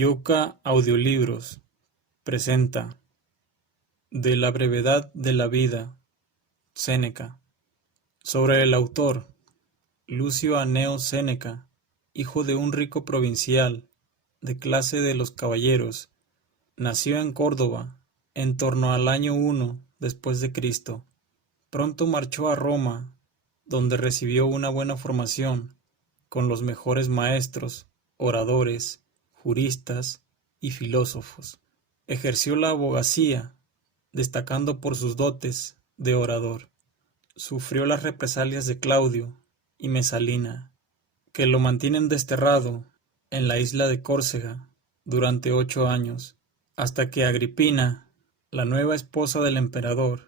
Yoka Audiolibros presenta De la brevedad de la vida, Séneca. Sobre el autor, Lucio Anneo Séneca, hijo de un rico provincial, de clase de los caballeros, nació en Córdoba, en torno al año 1 después de Cristo. Pronto marchó a Roma, donde recibió una buena formación, con los mejores maestros, oradores, juristas y filósofos. Ejerció la abogacía, destacando por sus dotes de orador. Sufrió las represalias de Claudio y Mesalina, que lo mantienen desterrado en la isla de Córcega durante 8 años, hasta que Agripina, la nueva esposa del emperador,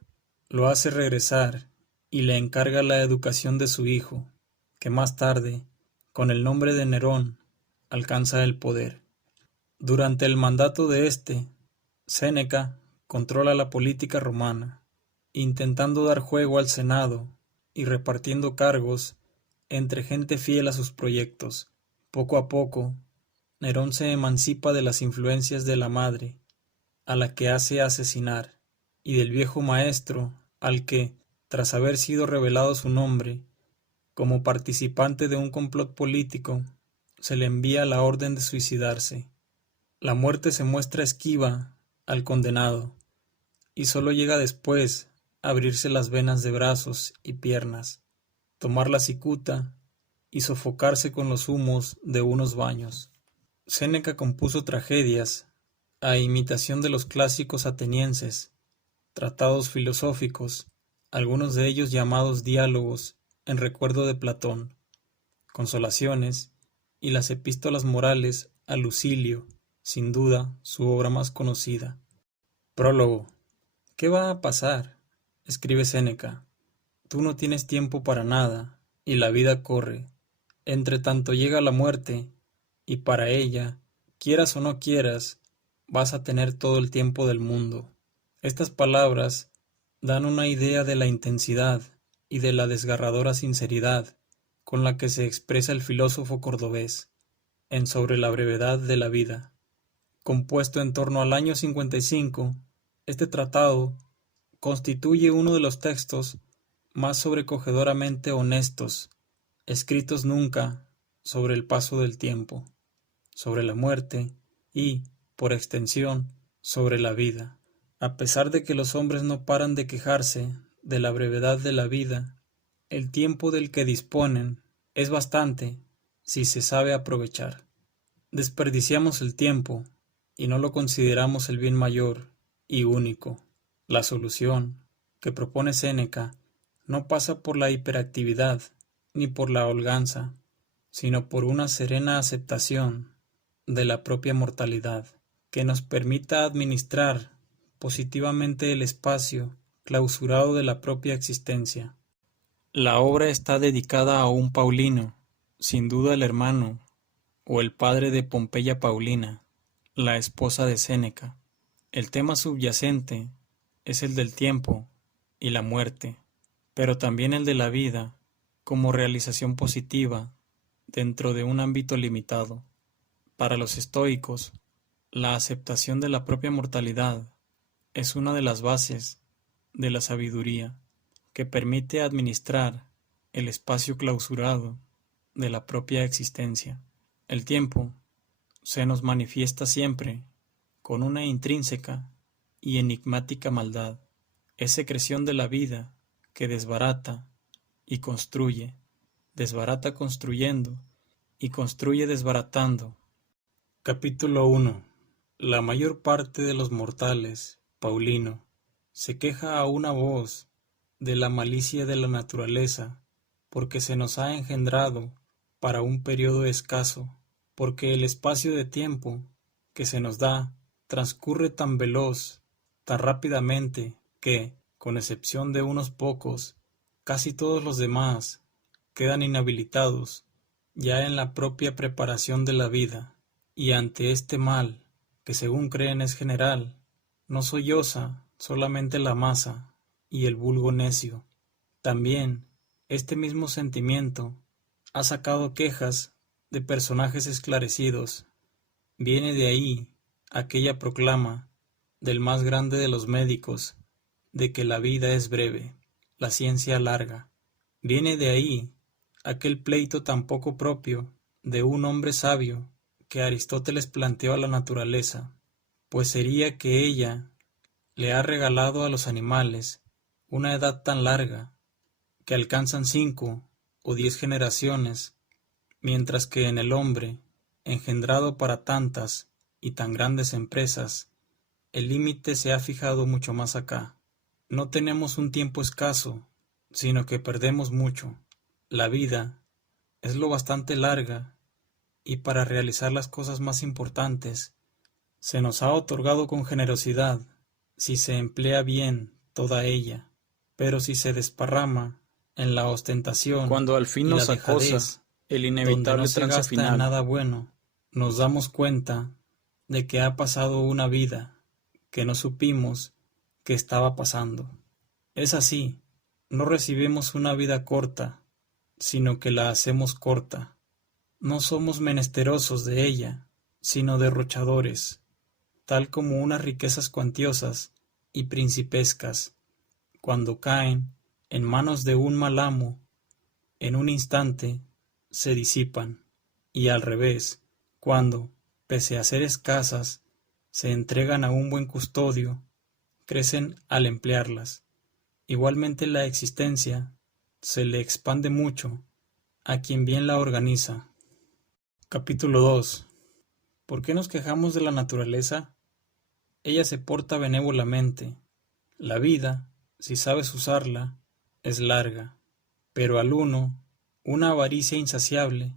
lo hace regresar y le encarga la educación de su hijo, que más tarde, con el nombre de Nerón, alcanza el poder. Durante el mandato de este, Séneca controla la política romana, intentando dar juego al Senado y repartiendo cargos entre gente fiel a sus proyectos. Poco a poco, Nerón se emancipa de las influencias de la madre, a la que hace asesinar, y del viejo maestro, al que, tras haber sido revelado su nombre, como participante de un complot político, se le envía la orden de suicidarse. La muerte se muestra esquiva al condenado, y solo llega después a abrirse las venas de brazos y piernas, tomar la cicuta y sofocarse con los humos de unos baños. Séneca compuso tragedias, a imitación de los clásicos atenienses, tratados filosóficos, algunos de ellos llamados diálogos en recuerdo de Platón, consolaciones y las epístolas morales a Lucilio, sin duda su obra más conocida. Prólogo. ¿Qué va a pasar?, escribe Séneca. Tú no tienes tiempo para nada, y la vida corre. Entre tanto llega la muerte, y para ella, quieras o no quieras, vas a tener todo el tiempo del mundo. Estas palabras dan una idea de la intensidad y de la desgarradora sinceridad con la que se expresa el filósofo cordobés en Sobre la brevedad de la vida. Compuesto en torno al año 55, este tratado constituye uno de los textos más sobrecogedoramente honestos, escritos nunca sobre el paso del tiempo, sobre la muerte y, por extensión, sobre la vida. A pesar de que los hombres no paran de quejarse de la brevedad de la vida, el tiempo del que disponen es bastante si se sabe aprovechar. Desperdiciamos el tiempo y no lo consideramos el bien mayor y único. La solución que propone Séneca no pasa por la hiperactividad ni por la holganza, sino por una serena aceptación de la propia mortalidad, que nos permita administrar positivamente el espacio clausurado de la propia existencia. La obra está dedicada a un Paulino, sin duda el hermano o el padre de Pompeya Paulina, la esposa de Séneca. El tema subyacente es el del tiempo y la muerte, pero también el de la vida como realización positiva dentro de un ámbito limitado. Para los estoicos, la aceptación de la propia mortalidad es una de las bases de la sabiduría que permite administrar el espacio clausurado de la propia existencia. El tiempo se nos manifiesta siempre con una intrínseca y enigmática maldad. Es secreción de la vida que desbarata y construye, desbarata construyendo y construye desbaratando. Capítulo 1. La mayor parte de los mortales, Paulino, se queja a una voz de la malicia de la naturaleza, porque se nos ha engendrado para un periodo escaso, porque el espacio de tiempo que se nos da transcurre tan veloz, tan rápidamente, que, con excepción de unos pocos, casi todos los demás quedan inhabilitados ya en la propia preparación de la vida, y ante este mal, que según creen es general, no solloza solamente la masa y el vulgo necio. También este mismo sentimiento ha sacado quejas de personajes esclarecidos, Viene de ahí aquella proclama del más grande de los médicos de que la vida es breve, la ciencia larga. Viene de ahí aquel pleito tan poco propio de un hombre sabio que Aristóteles planteó a la naturaleza, pues sería que ella le ha regalado a los animales una edad tan larga que alcanzan 5 o 10 generaciones, mientras que en el hombre, engendrado para tantas y tan grandes empresas, el límite se ha fijado mucho más acá. No tenemos un tiempo escaso, sino que perdemos mucho. La vida es lo bastante larga, y para realizar las cosas más importantes, se nos ha otorgado con generosidad, si se emplea bien toda ella, pero si se desparrama en la ostentación Cuando al fin y la nos acosa dejadez, el donde no inevitable se trance gasta en final, nada bueno, nos damos cuenta de que ha pasado una vida que no supimos que estaba pasando. Es así, no recibimos una vida corta, sino que la hacemos corta. No somos menesterosos de ella, sino derrochadores, tal como unas riquezas cuantiosas y principescas, cuando caen en manos de un mal amo, en un instante se disipan, y al revés, cuando, pese a ser escasas, se entregan a un buen custodio, crecen al emplearlas. Igualmente la existencia se le expande mucho a quien bien la organiza. Capítulo 2. ¿Por qué nos quejamos de la naturaleza? Ella se porta benévolamente. La vida, si sabes usarla, es larga, pero al uno una avaricia insaciable,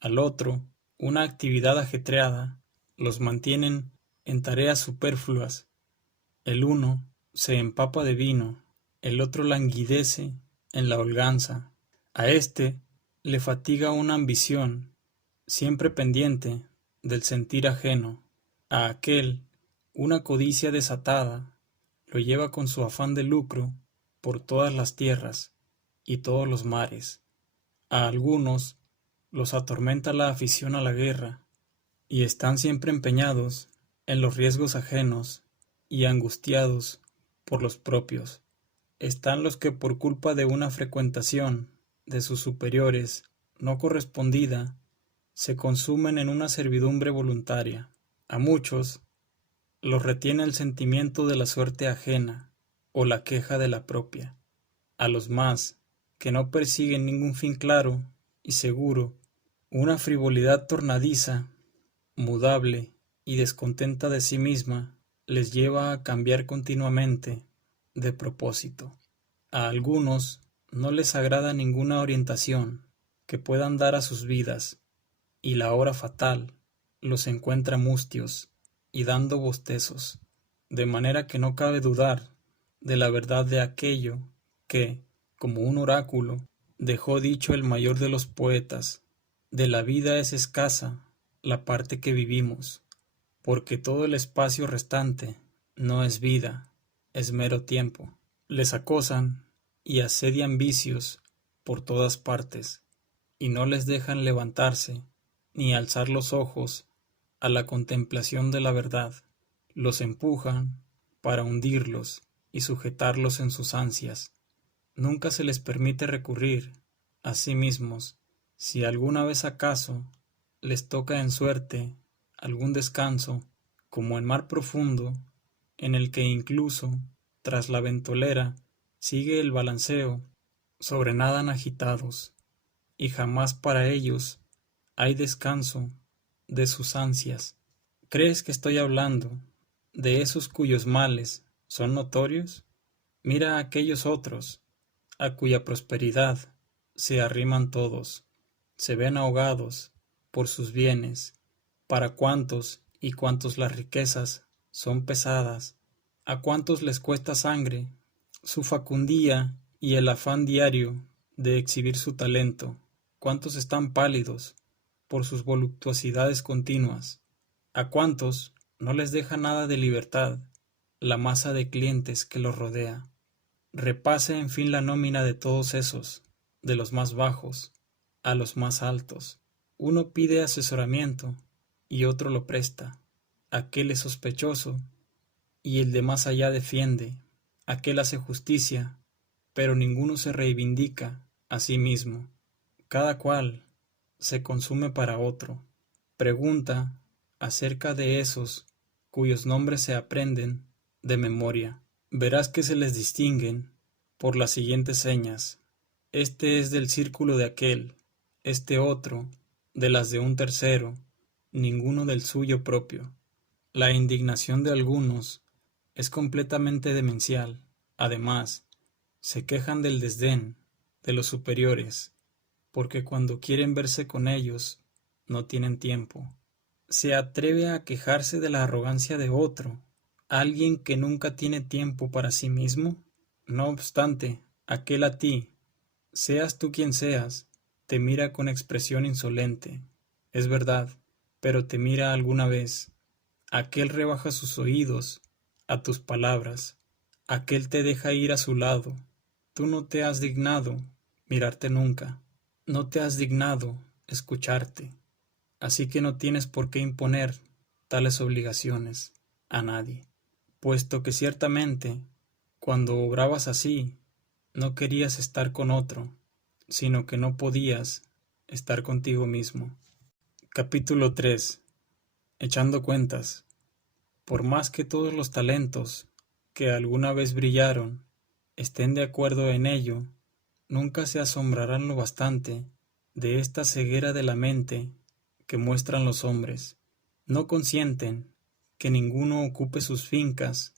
al otro una actividad ajetreada, los mantienen en tareas superfluas. El uno se empapa de vino, el otro languidece en la holganza. A éste le fatiga una ambición, siempre pendiente del sentir ajeno. A aquel una codicia desatada lo lleva con su afán de lucro por todas las tierras y todos los mares. A algunos los atormenta la afición a la guerra, y están siempre empeñados en los riesgos ajenos y angustiados por los propios. Están los que por culpa de una frecuentación de sus superiores no correspondida se consumen en una servidumbre voluntaria. A muchos los retiene el sentimiento de la suerte ajena o la queja de la propia. A los más, que no persiguen ningún fin claro y seguro, una frivolidad tornadiza, mudable y descontenta de sí misma, les lleva a cambiar continuamente de propósito. A algunos no les agrada ninguna orientación que puedan dar a sus vidas, y la hora fatal los encuentra mustios y dando bostezos, de manera que no cabe dudar de la verdad de aquello que, como un oráculo, dejó dicho el mayor de los poetas: de la vida es escasa la parte que vivimos, porque todo el espacio restante no es vida, es mero tiempo. Les acosan y asedian vicios por todas partes, y no les dejan levantarse ni alzar los ojos a la contemplación de la verdad. Los empujan para hundirlos y sujetarlos en sus ansias. Nunca se les permite recurrir a sí mismos. Si alguna vez acaso les toca en suerte algún descanso, como en mar profundo, en el que incluso tras la ventolera sigue el balanceo, sobrenadan agitados, y jamás para ellos hay descanso de sus ansias. ¿Crees que estoy hablando de esos cuyos males son notorios? Mira a aquellos otros, a cuya prosperidad se arriman todos, se ven ahogados por sus bienes, para cuántos y cuántos las riquezas son pesadas, a cuántos les cuesta sangre su facundía y el afán diario de exhibir su talento, cuántos están pálidos por sus voluptuosidades continuas, a cuántos no les deja nada de libertad la masa de clientes que los rodea. Repase en fin la nómina de todos esos, de los más bajos a los más altos. Uno pide asesoramiento y otro lo presta. Aquel es sospechoso, y el de más allá defiende. Aquel hace justicia, pero ninguno se reivindica a sí mismo. Cada cual se consume para otro. Pregunta acerca de esos cuyos nombres se aprenden de memoria. Verás que se les distinguen por las siguientes señas. Este es del círculo de aquel, este otro, de las de un tercero, ninguno del suyo propio. La indignación de algunos es completamente demencial. Además, se quejan del desdén de los superiores, porque cuando quieren verse con ellos, no tienen tiempo. Se atreve a quejarse de la arrogancia de otro, alguien que nunca tiene tiempo para sí mismo. No obstante, aquel a ti, seas tú quien seas, te mira con expresión insolente. Es verdad, pero te mira alguna vez. Aquel rebaja sus oídos a tus palabras. Aquel te deja ir a su lado. Tú no te has dignado mirarte nunca. No te has dignado escucharte. Así que no tienes por qué imponer tales obligaciones a nadie, puesto que ciertamente, cuando obrabas así, no querías estar con otro, sino que no podías estar contigo mismo. Capítulo 3. Echando cuentas. Por más que todos los talentos que alguna vez brillaron estén de acuerdo en ello, nunca se asombrarán lo bastante de esta ceguera de la mente que muestran los hombres. No consienten que ninguno ocupe sus fincas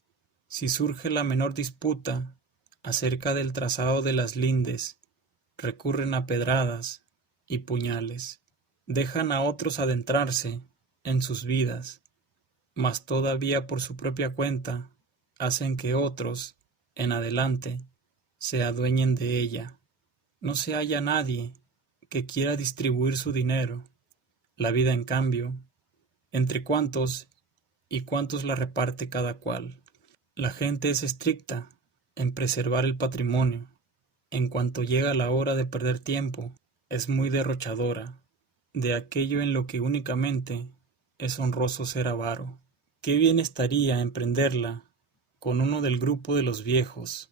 si surge la menor disputa acerca del trazado de las lindes. Recurren a pedradas y puñales. Dejan a otros adentrarse en sus vidas, mas todavía por su propia cuenta hacen que otros, en adelante, se adueñen de ella. No se halla nadie que quiera distribuir su dinero. La vida, en cambio, entre cuántos y cuántos la reparte cada cual. La gente es estricta en preservar el patrimonio. En cuanto llega la hora de perder tiempo, es muy derrochadora de aquello en lo que únicamente es honroso ser avaro. Qué bien estaría emprenderla con uno del grupo de los viejos.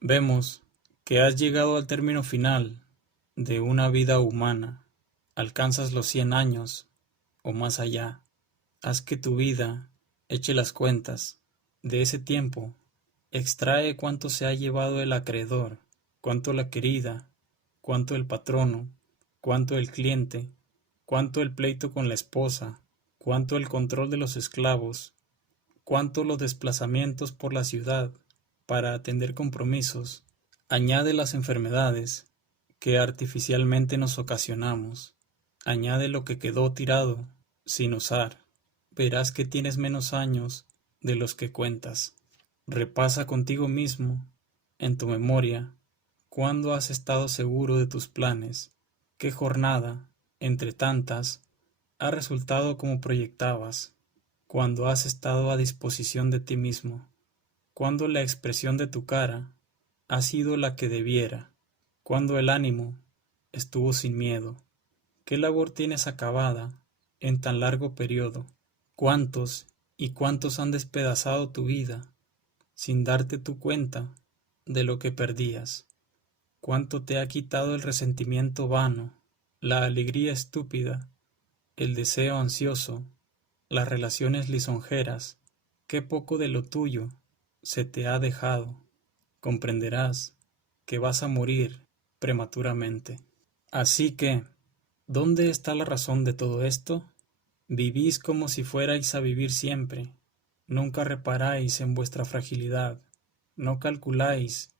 Vemos que has llegado al término final de una vida humana. Alcanzas los 100 años o más allá. Haz que tu vida eche las cuentas. De ese tiempo, extrae cuánto se ha llevado el acreedor, cuánto la querida, cuánto el patrono, cuánto el cliente, cuánto el pleito con la esposa, cuánto el control de los esclavos, cuánto los desplazamientos por la ciudad para atender compromisos. Añade las enfermedades que artificialmente nos ocasionamos. Añade lo que quedó tirado sin usar. Verás que tienes menos años de los que cuentas. Repasa contigo mismo, en tu memoria, cuándo has estado seguro de tus planes, qué jornada, entre tantas, ha resultado como proyectabas, cuando has estado a disposición de ti mismo, cuando la expresión de tu cara ha sido la que debiera, cuando el ánimo estuvo sin miedo. ¿Qué labor tienes acabada en tan largo periodo? ¿Cuántos y cuántos han despedazado tu vida sin darte tu cuenta de lo que perdías? ¿Cuánto te ha quitado el resentimiento vano, la alegría estúpida, el deseo ansioso, las relaciones lisonjeras? ¿Qué poco de lo tuyo se te ha dejado? Comprenderás que vas a morir prematuramente. Así que, ¿dónde está la razón de todo esto? Vivís como si fuerais a vivir siempre. Nunca reparáis en vuestra fragilidad. No calculáis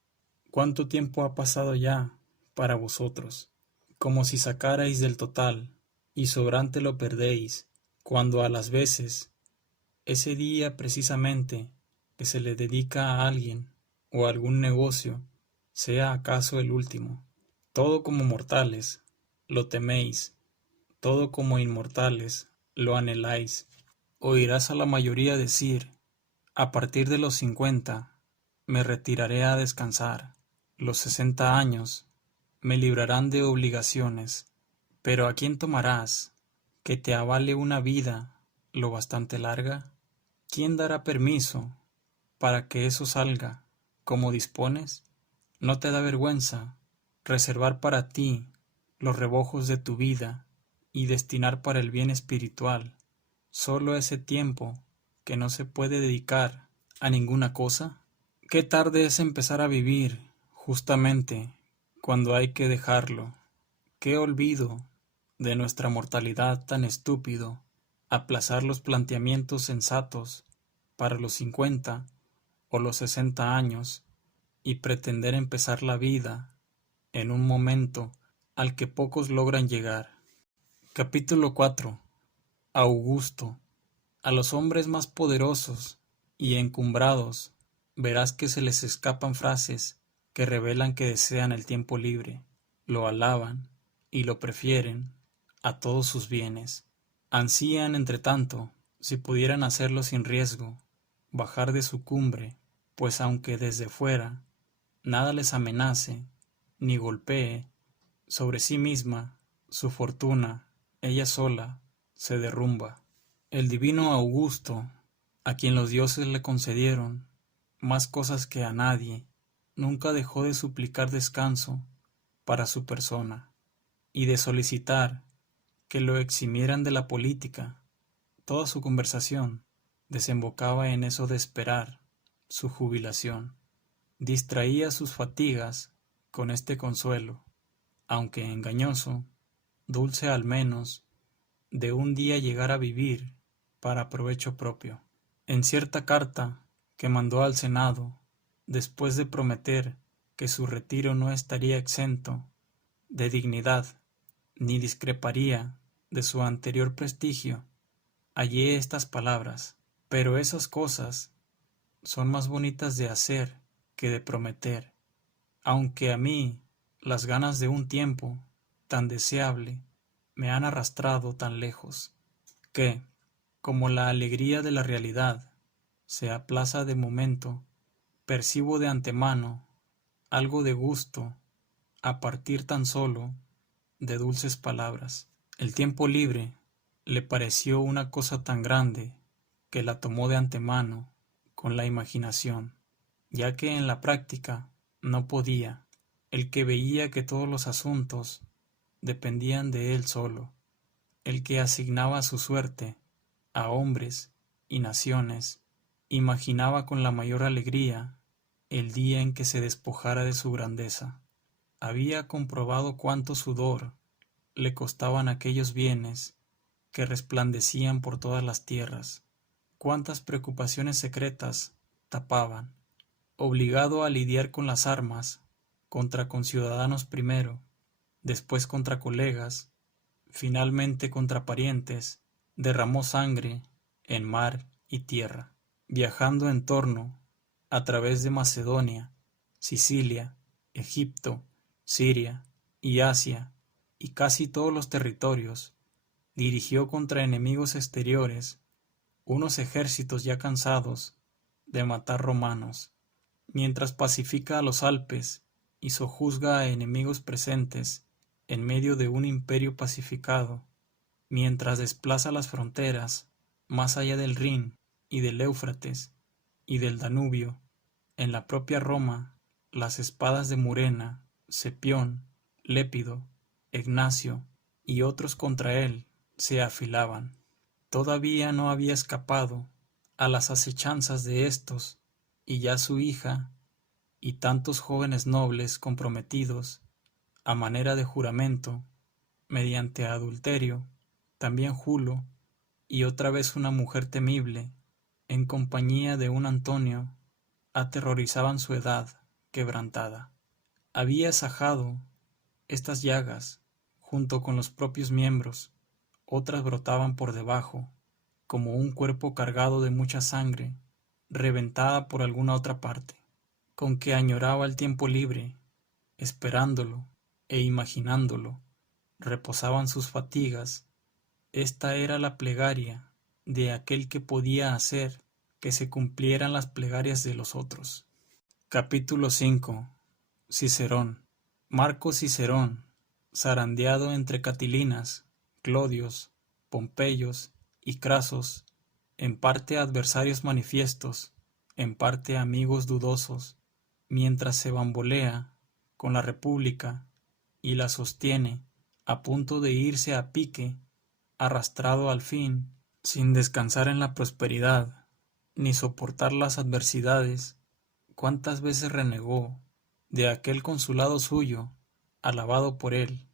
cuánto tiempo ha pasado ya para vosotros. Como si sacarais del total, y sobrante lo perdéis, cuando a las veces, ese día precisamente que se le dedica a alguien o a algún negocio, sea acaso el último. Todo como mortales lo teméis, todo como inmortales lo anheláis. Oirás a la mayoría decir, a partir de los 50 me retiraré a descansar, los 60 años me librarán de obligaciones, pero ¿a quién tomarás que te avale una vida lo bastante larga? ¿Quién dará permiso para que eso salga como dispones? ¿No te da vergüenza reservar para ti los rebojos de tu vida y destinar para el bien espiritual solo ese tiempo que no se puede dedicar a ninguna cosa? Qué tarde es empezar a vivir justamente cuando hay que dejarlo. Qué olvido de nuestra mortalidad tan estúpido aplazar los planteamientos sensatos para los 50 o los 60 años y pretender empezar la vida en un momento al que pocos logran llegar. Capítulo 4. Augusto. A los hombres más poderosos y encumbrados verás que se les escapan frases que revelan que desean el tiempo libre, lo alaban y lo prefieren a todos sus bienes. Ansían, entretanto, si pudieran hacerlo sin riesgo, bajar de su cumbre, pues aunque desde fuera nada les amenace ni golpee, sobre sí misma, su fortuna, ella sola, se derrumba. El divino Augusto, a quien los dioses le concedieron más cosas que a nadie, nunca dejó de suplicar descanso para su persona y de solicitar que lo eximieran de la política. Toda su conversación desembocaba en eso de esperar su jubilación. Distraía sus fatigas con este consuelo, aunque engañoso, dulce al menos, de un día llegar a vivir para provecho propio. En cierta carta que mandó al Senado, después de prometer que su retiro no estaría exento de dignidad, ni discreparía de su anterior prestigio, hallé estas palabras: pero esas cosas son más bonitas de hacer que de prometer, aunque a mí las ganas de un tiempo tan deseable me han arrastrado tan lejos, que, como la alegría de la realidad se aplaza de momento, percibo de antemano algo de gusto a partir tan solo de dulces palabras. El tiempo libre le pareció una cosa tan grande que la tomó de antemano con la imaginación, ya que en la práctica no podía. El que veía que todos los asuntos dependían de él solo, el que asignaba su suerte a hombres y naciones, imaginaba con la mayor alegría el día en que se despojara de su grandeza. Había comprobado cuánto sudor le costaban aquellos bienes que resplandecían por todas las tierras, cuántas preocupaciones secretas tapaban. Obligado a lidiar con las armas, contra conciudadanos primero, después contra colegas, finalmente contra parientes, derramó sangre en mar y tierra, viajando en torno, a través de Macedonia, Sicilia, Egipto, Siria y Asia, y casi todos los territorios, dirigió contra enemigos exteriores unos ejércitos ya cansados de matar romanos, mientras pacifica a los Alpes y sojuzga a enemigos presentes en medio de un imperio pacificado, mientras desplaza las fronteras más allá del Rin y del Éufrates y del Danubio. En la propia Roma, las espadas de Murena, Cepión, Lépido, Ignacio y otros contra él se afilaban. Todavía no había escapado a las acechanzas de éstos, y ya su hija y tantos jóvenes nobles comprometidos, a manera de juramento, mediante adulterio, también Julo, y otra vez una mujer temible, en compañía de un Antonio, aterrorizaban su edad quebrantada. Había sajado estas llagas junto con los propios miembros, otras brotaban por debajo, como un cuerpo cargado de mucha sangre, reventada por alguna otra parte, con que añoraba el tiempo libre, esperándolo e imaginándolo, reposaban sus fatigas. Esta era la plegaria de aquel que podía hacer que se cumplieran las plegarias de los otros. Capítulo 5. Cicerón. Marco Cicerón, zarandeado entre Catilinas, Clodios, Pompeyos y Crasos, en parte adversarios manifiestos, en parte amigos dudosos, mientras se bambolea con la República y la sostiene a punto de irse a pique, arrastrado al fin, sin descansar en la prosperidad, ni soportar las adversidades. ¿Cuántas veces renegó de aquel consulado suyo, alabado por él,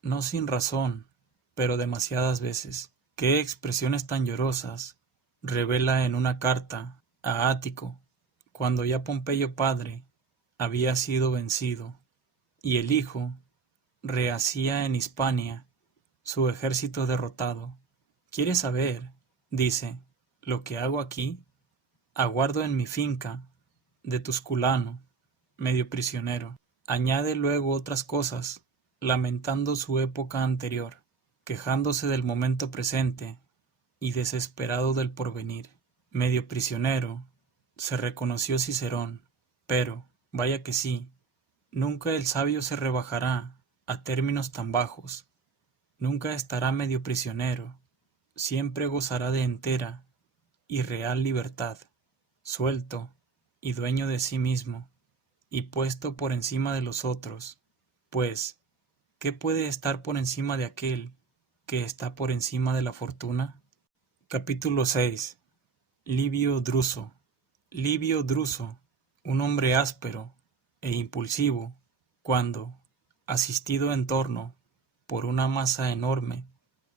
no sin razón, pero demasiadas veces? ¿Qué expresiones tan llorosas revela en una carta a Ático, cuando ya Pompeyo padre había sido vencido, y el hijo rehacía en Hispania su ejército derrotado? ¿Quieres saber, dice, lo que hago aquí? Aguardo en mi finca de Tusculano, medio prisionero. Añade luego otras cosas, lamentando su época anterior, quejándose del momento presente y desesperado del porvenir. Medio prisionero, se reconoció Cicerón, pero, vaya que sí, nunca el sabio se rebajará a términos tan bajos, nunca estará medio prisionero, siempre gozará de entera y real libertad, suelto y dueño de sí mismo, y puesto por encima de los otros, pues, ¿qué puede estar por encima de aquel que está por encima de la fortuna? Capítulo 6. Livio Druso. Livio Druso, un hombre áspero e impulsivo, cuando, asistido en torno por una masa enorme,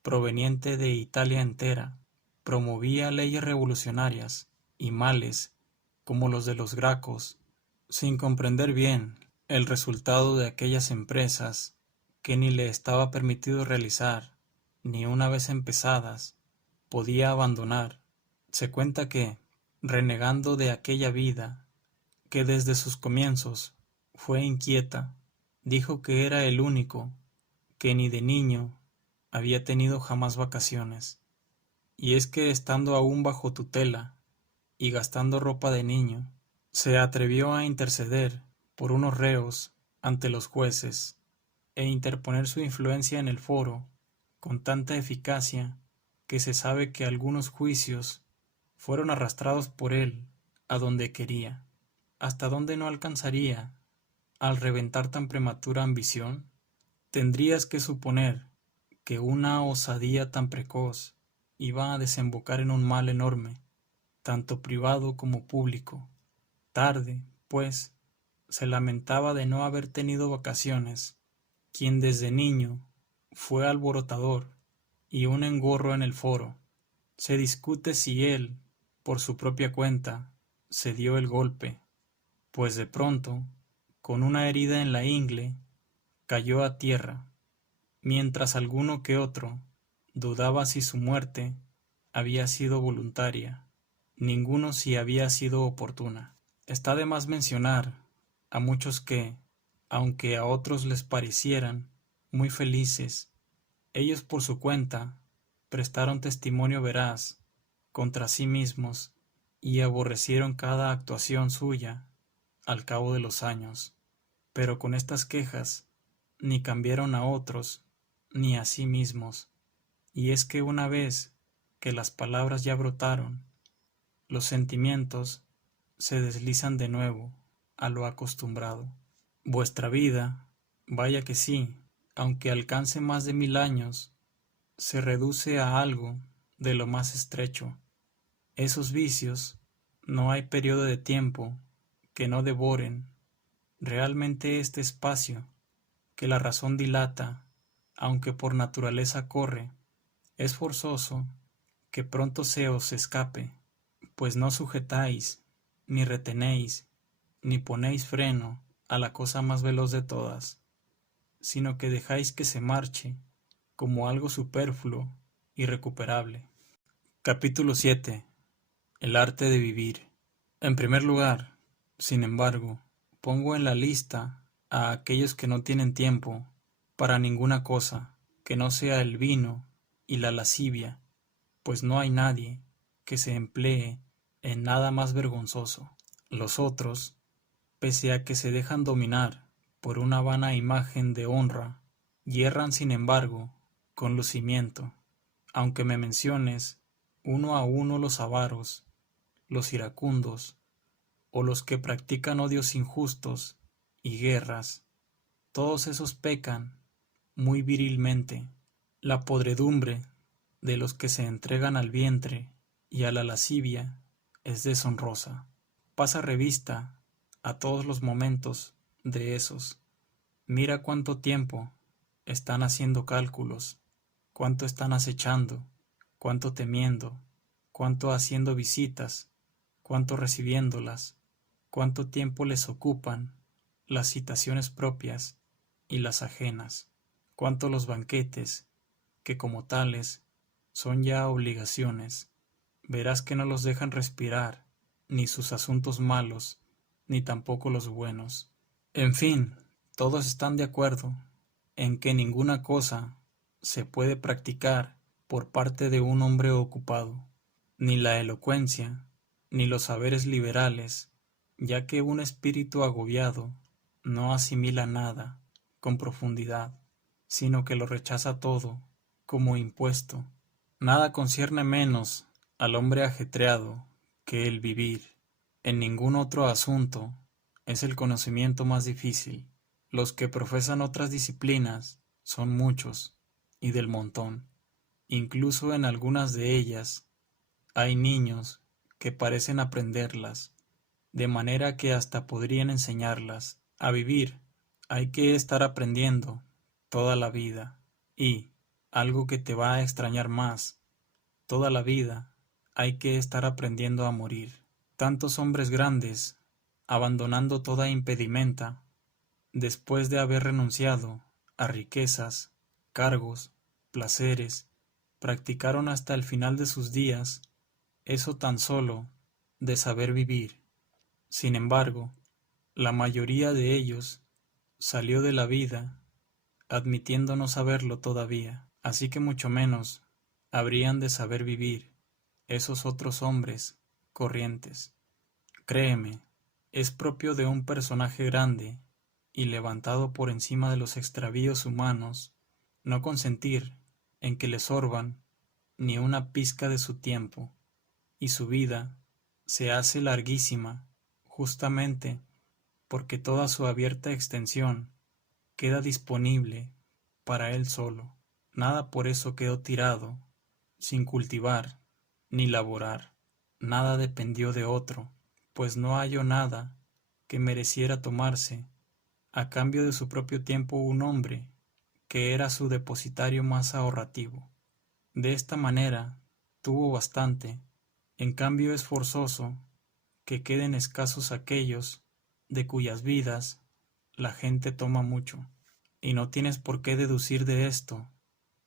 proveniente de Italia entera, promovía leyes revolucionarias y males como los de los Gracos, sin comprender bien el resultado de aquellas empresas que ni le estaba permitido realizar, ni una vez empezadas, podía abandonar. Se cuenta que, renegando de aquella vida, que desde sus comienzos fue inquieta, dijo que era el único que ni de niño había tenido jamás vacaciones. Y es que estando aún bajo tutela y gastando ropa de niño, se atrevió a interceder por unos reos ante los jueces e interponer su influencia en el foro con tanta eficacia que se sabe que algunos juicios fueron arrastrados por él a donde quería. ¿Hasta dónde no alcanzaría al reventar tan prematura ambición? Tendrías que suponer que una osadía tan precoz iba a desembocar en un mal enorme, tanto privado como público. Tarde, pues, se lamentaba de no haber tenido vacaciones, quien desde niño fue alborotador y un engorro en el foro. Se discute si él, por su propia cuenta, se dio el golpe, pues de pronto, con una herida en la ingle, cayó a tierra, mientras alguno que otro dudaba si su muerte había sido voluntaria, ninguno si había sido oportuna. Está de más mencionar a muchos que, aunque a otros les parecieran muy felices, ellos por su cuenta prestaron testimonio veraz contra sí mismos y aborrecieron cada actuación suya al cabo de los años, pero con estas quejas ni cambiaron a otros ni a sí mismos. Y es que una vez que las palabras ya brotaron, los sentimientos se deslizan de nuevo a lo acostumbrado. Vuestra vida, vaya que sí, aunque alcance más de 1000 años, se reduce a algo de lo más estrecho. Esos vicios, no hay periodo de tiempo que no devoren realmente este espacio que la razón dilata, aunque por naturaleza corre. Es forzoso que pronto se os escape, pues no sujetáis, ni retenéis, ni ponéis freno a la cosa más veloz de todas, sino que dejáis que se marche como algo superfluo, irrecuperable. Capítulo 7. El arte de vivir. En primer lugar, sin embargo, pongo en la lista a aquellos que no tienen tiempo para ninguna cosa que no sea el vino y la lascivia, pues no hay nadie que se emplee en nada más vergonzoso. Los otros, pese a que se dejan dominar por una vana imagen de honra, yerran sin embargo con lucimiento. Aunque me menciones uno a uno los avaros, los iracundos, o los que practican odios injustos y guerras, todos esos pecan muy virilmente. La podredumbre de los que se entregan al vientre y a la lascivia es deshonrosa. Pasa revista a todos los momentos de esos. Mira cuánto tiempo están haciendo cálculos, cuánto están acechando, cuánto temiendo, cuánto haciendo visitas, cuánto recibiéndolas, cuánto tiempo les ocupan las citaciones propias y las ajenas, cuánto los banquetes, que como tales son ya obligaciones, verás que no los dejan respirar, ni sus asuntos malos, ni tampoco los buenos. En fin, todos están de acuerdo en que ninguna cosa se puede practicar por parte de un hombre ocupado, ni la elocuencia, ni los saberes liberales, ya que un espíritu agobiado no asimila nada con profundidad, sino que lo rechaza todo como impuesto. Nada concierne menos al hombre ajetreado que el vivir. En ningún otro asunto es el conocimiento más difícil. Los que profesan otras disciplinas son muchos y del montón. Incluso en algunas de ellas hay niños que parecen aprenderlas, de manera que hasta podrían enseñarlas. A vivir hay que estar aprendiendo toda la vida y, algo que te va a extrañar más, toda la vida hay que estar aprendiendo a morir. Tantos hombres grandes, abandonando toda impedimenta, después de haber renunciado a riquezas, cargos, placeres, practicaron hasta el final de sus días eso tan solo de saber vivir. Sin embargo, la mayoría de ellos salió de la vida admitiendo no saberlo todavía, así que mucho menos habrían de saber vivir esos otros hombres corrientes. Créeme, es propio de un personaje grande y levantado por encima de los extravíos humanos no consentir en que le sorban ni una pizca de su tiempo, y su vida se hace larguísima justamente porque toda su abierta extensión queda disponible para él solo. Nada por eso quedó tirado, sin cultivar ni laborar. Nada dependió de otro, pues no halló nada que mereciera tomarse a cambio de su propio tiempo un hombre que era su depositario más ahorrativo. De esta manera tuvo bastante. En cambio es forzoso que queden escasos aquellos de cuyas vidas la gente toma mucho, y no tienes por qué deducir de esto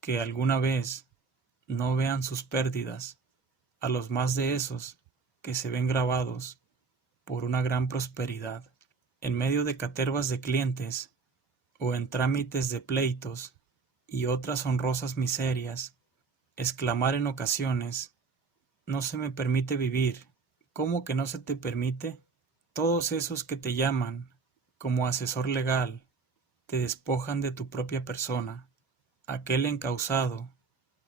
que alguna vez no vean sus pérdidas a los más de esos que se ven grabados por una gran prosperidad. En medio de catervas de clientes o en trámites de pleitos y otras honrosas miserias, exclamar en ocasiones: no se me permite vivir. ¿Cómo que no se te permite? Todos esos que te llaman como asesor legal te despojan de tu propia persona. Aquel encausado,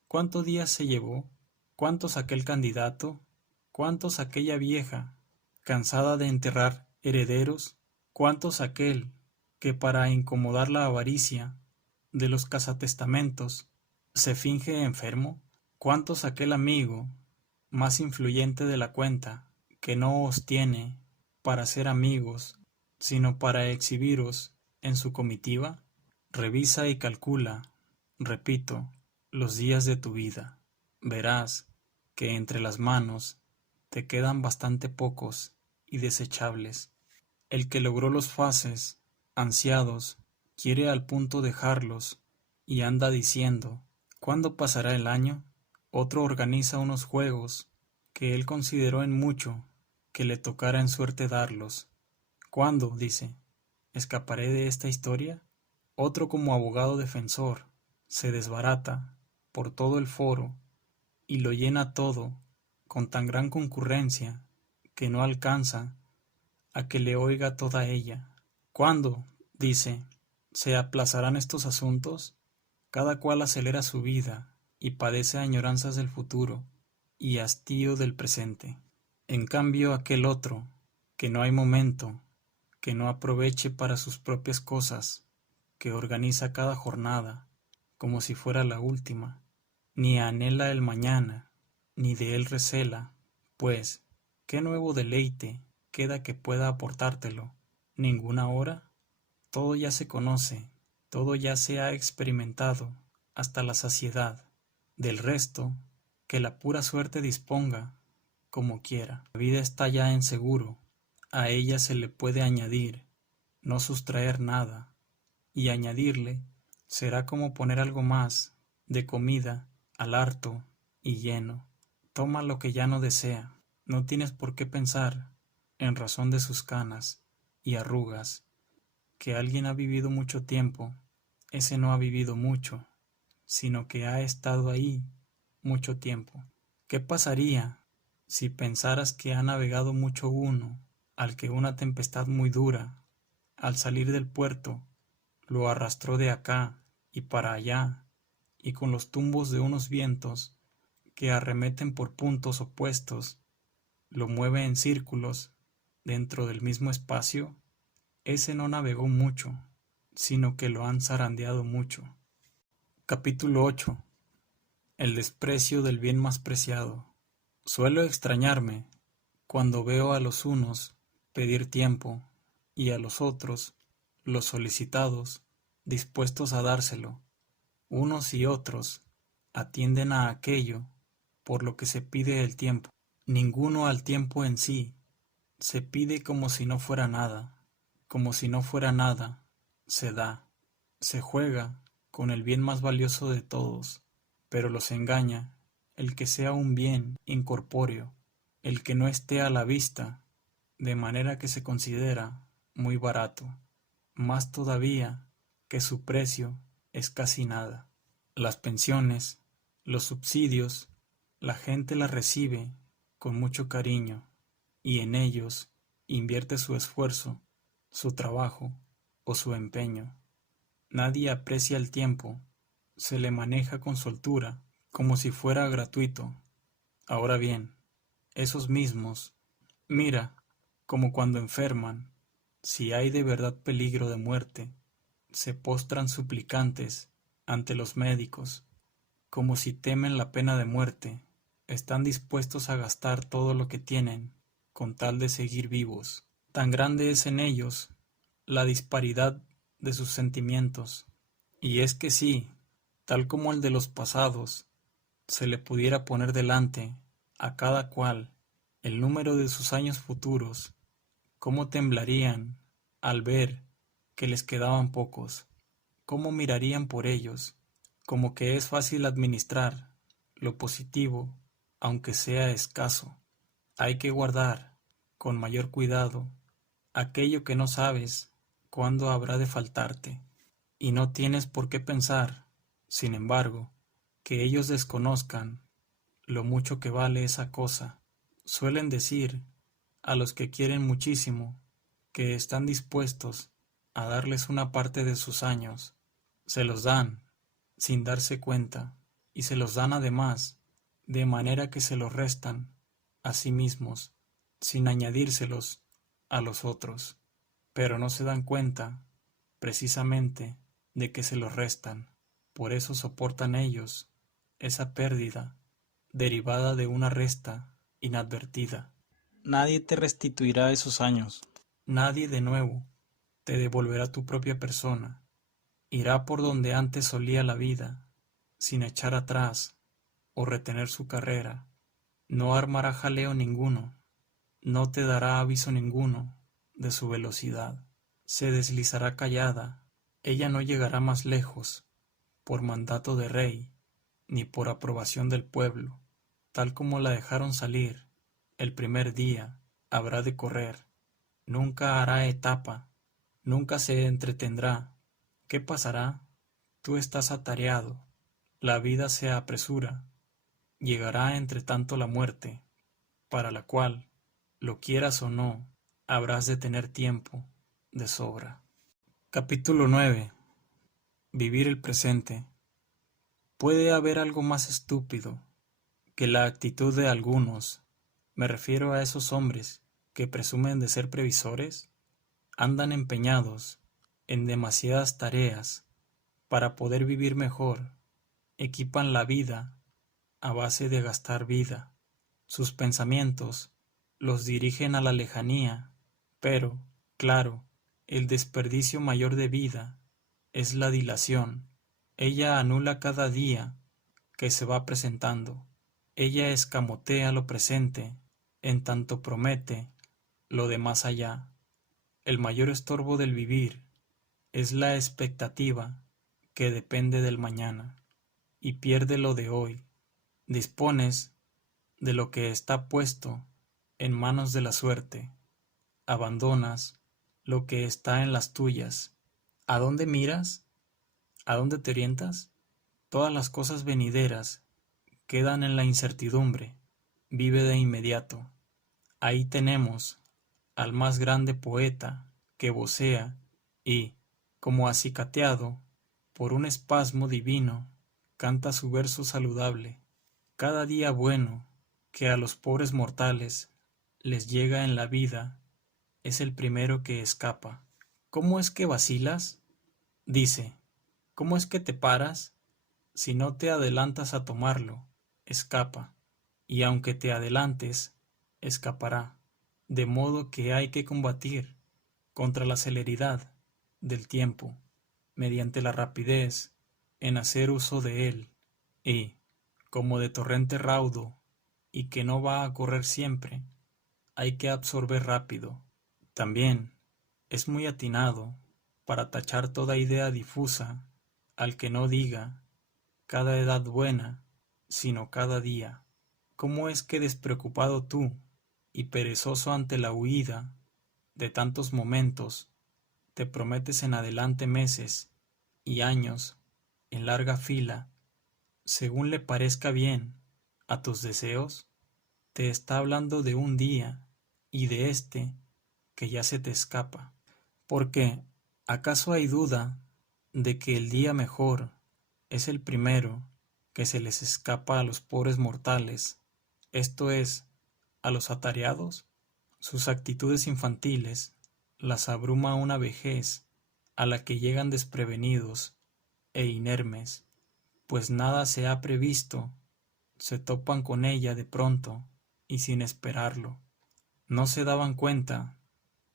¿cuántos días se llevó? ¿Cuántos aquel candidato? ¿Cuántos aquella vieja, cansada de enterrar herederos? ¿Cuántos aquel que para incomodar la avaricia de los cazatestamentos se finge enfermo? ¿Cuántos aquel amigo más influyente de la cuenta que no os tiene para ser amigos, sino para exhibiros en su comitiva? Revisa y calcula, repito, los días de tu vida. Verás que entre las manos te quedan bastante pocos y desechables. El que logró los faces ansiados quiere al punto dejarlos y anda diciendo: ¿cuándo pasará el año? Otro organiza unos juegos que él consideró en mucho que le tocara en suerte darlos. ¿Cuándo, dice, escaparé de esta historia? Otro, como abogado defensor, se desbarata por todo el foro y lo llena todo con tan gran concurrencia que no alcanza a que le oiga toda ella. ¿Cuándo, dice, se aplazarán estos asuntos? Cada cual acelera su vida y padece añoranzas del futuro, y hastío del presente. En cambio aquel otro, que no hay momento, que no aproveche para sus propias cosas, que organiza cada jornada como si fuera la última, ni anhela el mañana, ni de él recela, pues, ¿qué nuevo deleite queda que pueda aportártelo? ¿Ninguna hora? Todo ya se conoce, todo ya se ha experimentado, hasta la saciedad. Del resto, que la pura suerte disponga, como quiera. La vida está ya en seguro, a ella se le puede añadir, no sustraer nada, y añadirle será como poner algo más de comida al harto y lleno. Toma lo que ya no desea, no tienes por qué pensar, en razón de sus canas y arrugas, que alguien ha vivido mucho tiempo. Ese no ha vivido mucho, sino que ha estado ahí mucho tiempo. ¿Qué pasaría si pensaras que ha navegado mucho uno, al que una tempestad muy dura, al salir del puerto, lo arrastró de acá y para allá, y con los tumbos de unos vientos que arremeten por puntos opuestos, lo mueve en círculos dentro del mismo espacio? Ese no navegó mucho, sino que lo han zarandeado mucho. Capítulo 8. El desprecio del bien más preciado. Suelo extrañarme cuando veo a los unos pedir tiempo y a los otros, los solicitados, dispuestos a dárselo. Unos y otros atienden a aquello por lo que se pide el tiempo. Ninguno al tiempo en sí. Se pide como si no fuera nada. Como si no fuera nada, se da. Se juega con el bien más valioso de todos, pero los engaña el que sea un bien incorpóreo, el que no esté a la vista, de manera que se considera muy barato, más todavía que su precio es casi nada. Las pensiones, los subsidios, la gente las recibe con mucho cariño y en ellos invierte su esfuerzo, su trabajo o su empeño. Nadie aprecia el tiempo, se le maneja con soltura, como si fuera gratuito. Ahora bien, esos mismos, mira, como cuando enferman, si hay de verdad peligro de muerte, se postran suplicantes ante los médicos, como si temen la pena de muerte, están dispuestos a gastar todo lo que tienen con tal de seguir vivos. Tan grande es en ellos la disparidad de sus sentimientos, y es que si, tal como el de los pasados, se le pudiera poner delante a cada cual el número de sus años futuros, cómo temblarían al ver que les quedaban pocos, cómo mirarían por ellos, como que es fácil administrar lo positivo, aunque sea escaso. Hay que guardar con mayor cuidado aquello que no sabes cuándo habrá de faltarte, y no tienes por qué pensar, sin embargo, que ellos desconozcan lo mucho que vale esa cosa. Suelen decir a los que quieren muchísimo que están dispuestos a darles una parte de sus años. Se los dan sin darse cuenta, y se los dan además de manera que se los restan a sí mismos, sin añadírselos a los otros, pero no se dan cuenta, precisamente, de que se los restan. Por eso soportan ellos esa pérdida derivada de una resta inadvertida. Nadie te restituirá esos años, nadie de nuevo te devolverá tu propia persona. Irá por donde antes solía la vida, sin echar atrás o retener su carrera. No armará jaleo ninguno, no te dará aviso ninguno de su velocidad. Se deslizará callada, ella no llegará más lejos, por mandato de rey, ni por aprobación del pueblo. Tal como la dejaron salir, el primer día habrá de correr, nunca hará etapa, nunca se entretendrá. ¿Qué pasará? Tú estás atareado, la vida se apresura, llegará entre tanto la muerte, para la cual, lo quieras o no, habrás de tener tiempo de sobra. Capítulo 9. Vivir el presente. ¿Puede haber algo más estúpido que la actitud de algunos, me refiero a esos hombres que presumen de ser previsores, andan empeñados en demasiadas tareas para poder vivir mejor, equipan la vida a base de gastar vida. Sus pensamientos los dirigen a la lejanía, pero, claro, el desperdicio mayor de vida es la dilación. Ella anula cada día que se va presentando. Ella escamotea lo presente, en tanto promete lo de más allá. El mayor estorbo del vivir es la expectativa que depende del mañana y pierde lo de hoy. Dispones de lo que está puesto en manos de la suerte. Abandonas lo que está en las tuyas. ¿A dónde miras? ¿A dónde te orientas? Todas las cosas venideras quedan en la incertidumbre. Vive de inmediato. Ahí tenemos al más grande poeta que vocea y, como acicateado por un espasmo divino, canta su verso saludable. Cada día bueno que a los pobres mortales les llega en la vida es el primero que escapa. ¿Cómo es que vacilas? Dice. ¿Cómo es que te paras? Si no te adelantas a tomarlo, escapa. Y aunque te adelantes, escapará. De modo que hay que combatir contra la celeridad del tiempo, mediante la rapidez en hacer uso de él, y, como de torrente raudo y que no va a correr siempre, hay que absorber rápido. También es muy atinado para tachar toda idea difusa al que no diga cada edad buena, sino cada día. ¿Cómo es que despreocupado tú y perezoso ante la huida de tantos momentos, te prometes en adelante meses y años en larga fila, según le parezca bien a tus deseos? Te está hablando de un día y de este que ya se te escapa. Porque, ¿acaso hay duda de que el día mejor es el primero que se les escapa a los pobres mortales, esto es, a los atareados? Sus actitudes infantiles las abruma una vejez a la que llegan desprevenidos e inermes, pues nada se ha previsto, se topan con ella de pronto y sin esperarlo. No se daban cuenta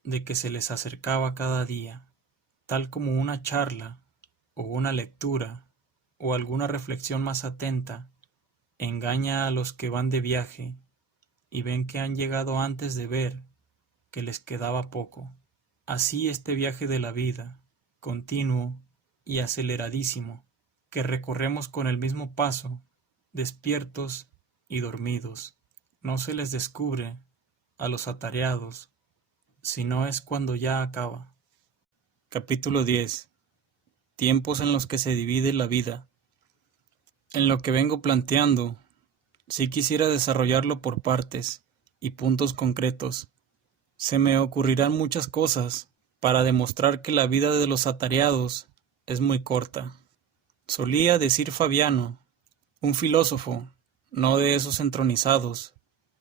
de que se les acercaba cada día, tal como una charla o una lectura o alguna reflexión más atenta engaña a los que van de viaje y ven que han llegado antes de ver que les quedaba poco. Así este viaje de la vida, continuo y aceleradísimo, que recorremos con el mismo paso, despiertos y dormidos, no se les descubre a los atareados, sino es cuando ya acaba. Capítulo 10. Tiempos en los que se divide la vida. En lo que vengo planteando, si quisiera desarrollarlo por partes y puntos concretos, se me ocurrirán muchas cosas para demostrar que la vida de los atareados es muy corta. Solía decir Fabiano, un filósofo, no de esos entronizados,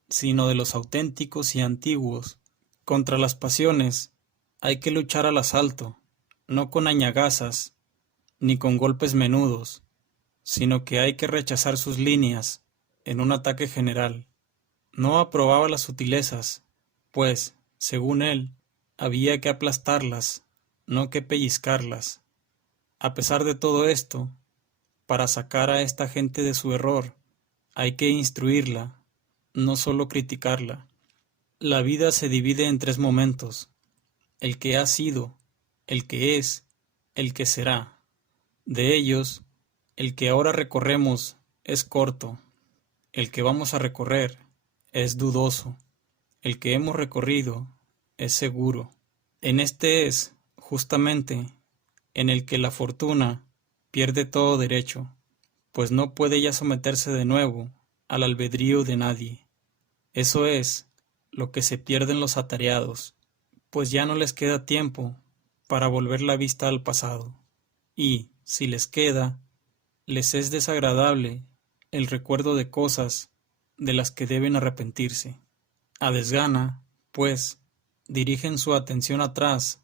sino de los auténticos y antiguos, contra las pasiones hay que luchar al asalto, no con añagazas, ni con golpes menudos, sino que hay que rechazar sus líneas en un ataque general. No aprobaba las sutilezas, pues, según él, había que aplastarlas, no que pellizcarlas. A pesar de todo esto, para sacar a esta gente de su error, hay que instruirla, no solo criticarla. La vida se divide en 3 momentos: el que ha sido, el que es, el que será. De ellos, el que ahora recorremos es corto, el que vamos a recorrer es dudoso, el que hemos recorrido es seguro. En este es, justamente, en el que la fortuna pierde todo derecho, pues no puede ya someterse de nuevo al albedrío de nadie. Eso es lo que se pierden los atareados, pues ya no les queda tiempo para volver la vista al pasado, y, si les queda, les es desagradable el recuerdo de cosas de las que deben arrepentirse. A desgana, pues, dirigen su atención atrás,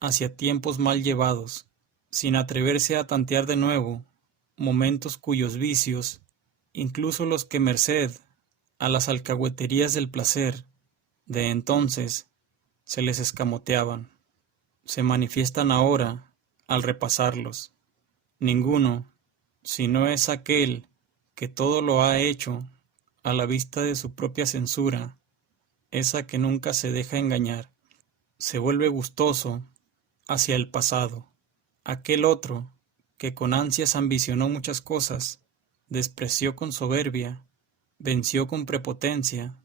hacia tiempos mal llevados, sin atreverse a tantear de nuevo momentos cuyos vicios, incluso los que merced a las alcahueterías del placer de entonces se les escamoteaban, se manifiestan ahora al repasarlos. Ninguno, si no es aquel que todo lo ha hecho a la vista de su propia censura, esa que nunca se deja engañar, se vuelve gustoso hacia el pasado. Aquel otro que con ansias ambicionó muchas cosas, despreció con soberbia, venció con prepotencia,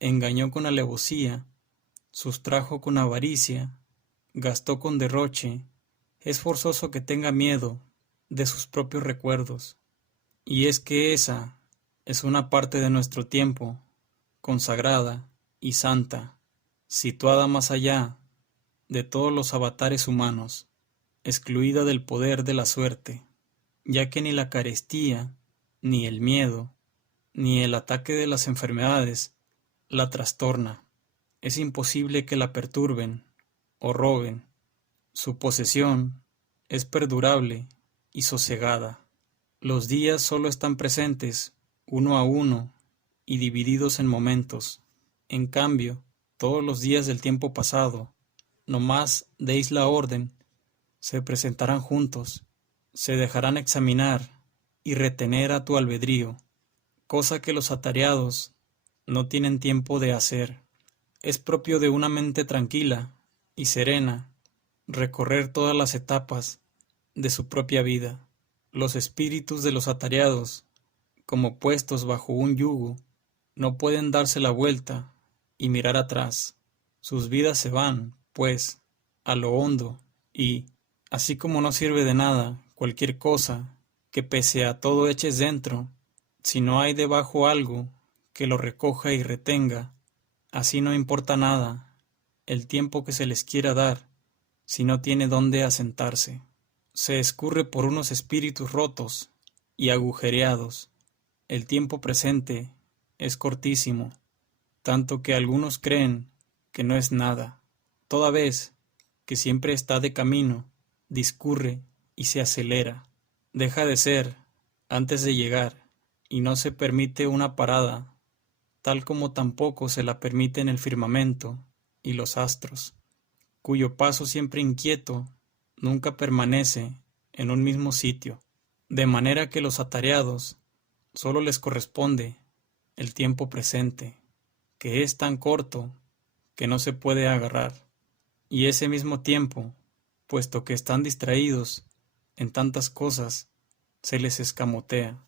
engañó con alevosía, sustrajo con avaricia, gastó con derroche, es forzoso que tenga miedo de sus propios recuerdos. Y es que esa es una parte de nuestro tiempo, consagrada y santa, situada más allá de todos los avatares humanos, excluida del poder de la suerte, ya que ni la carestía, ni el miedo, ni el ataque de las enfermedades la trastorna. Es imposible que la perturben o roben. Su posesión es perdurable y sosegada. Los días solo están presentes uno a uno y divididos en momentos. En cambio, todos los días del tiempo pasado, no más deis la orden, se presentarán juntos, se dejarán examinar y retener a tu albedrío, cosa que los atareados no tienen tiempo de hacer. Es propio de una mente tranquila y serena recorrer todas las etapas de su propia vida. Los espíritus de los atareados, como puestos bajo un yugo, no pueden darse la vuelta y mirar atrás. Sus vidas se van, pues, a lo hondo y, así como no sirve de nada cualquier cosa que pese a todo eches dentro, si no hay debajo algo que lo recoja y retenga, así no importa nada el tiempo que se les quiera dar si no tiene dónde asentarse. Se escurre por unos espíritus rotos y agujereados. El tiempo presente es cortísimo, tanto que algunos creen que no es nada, toda vez que siempre está de camino, discurre y se acelera, deja de ser antes de llegar, y no se permite una parada, tal como tampoco se la permiten el firmamento y los astros, cuyo paso siempre inquieto nunca permanece en un mismo sitio, de manera que los atareados solo les corresponde el tiempo presente, que es tan corto que no se puede agarrar, y ese mismo tiempo, puesto que están distraídos en tantas cosas, se les escamotea.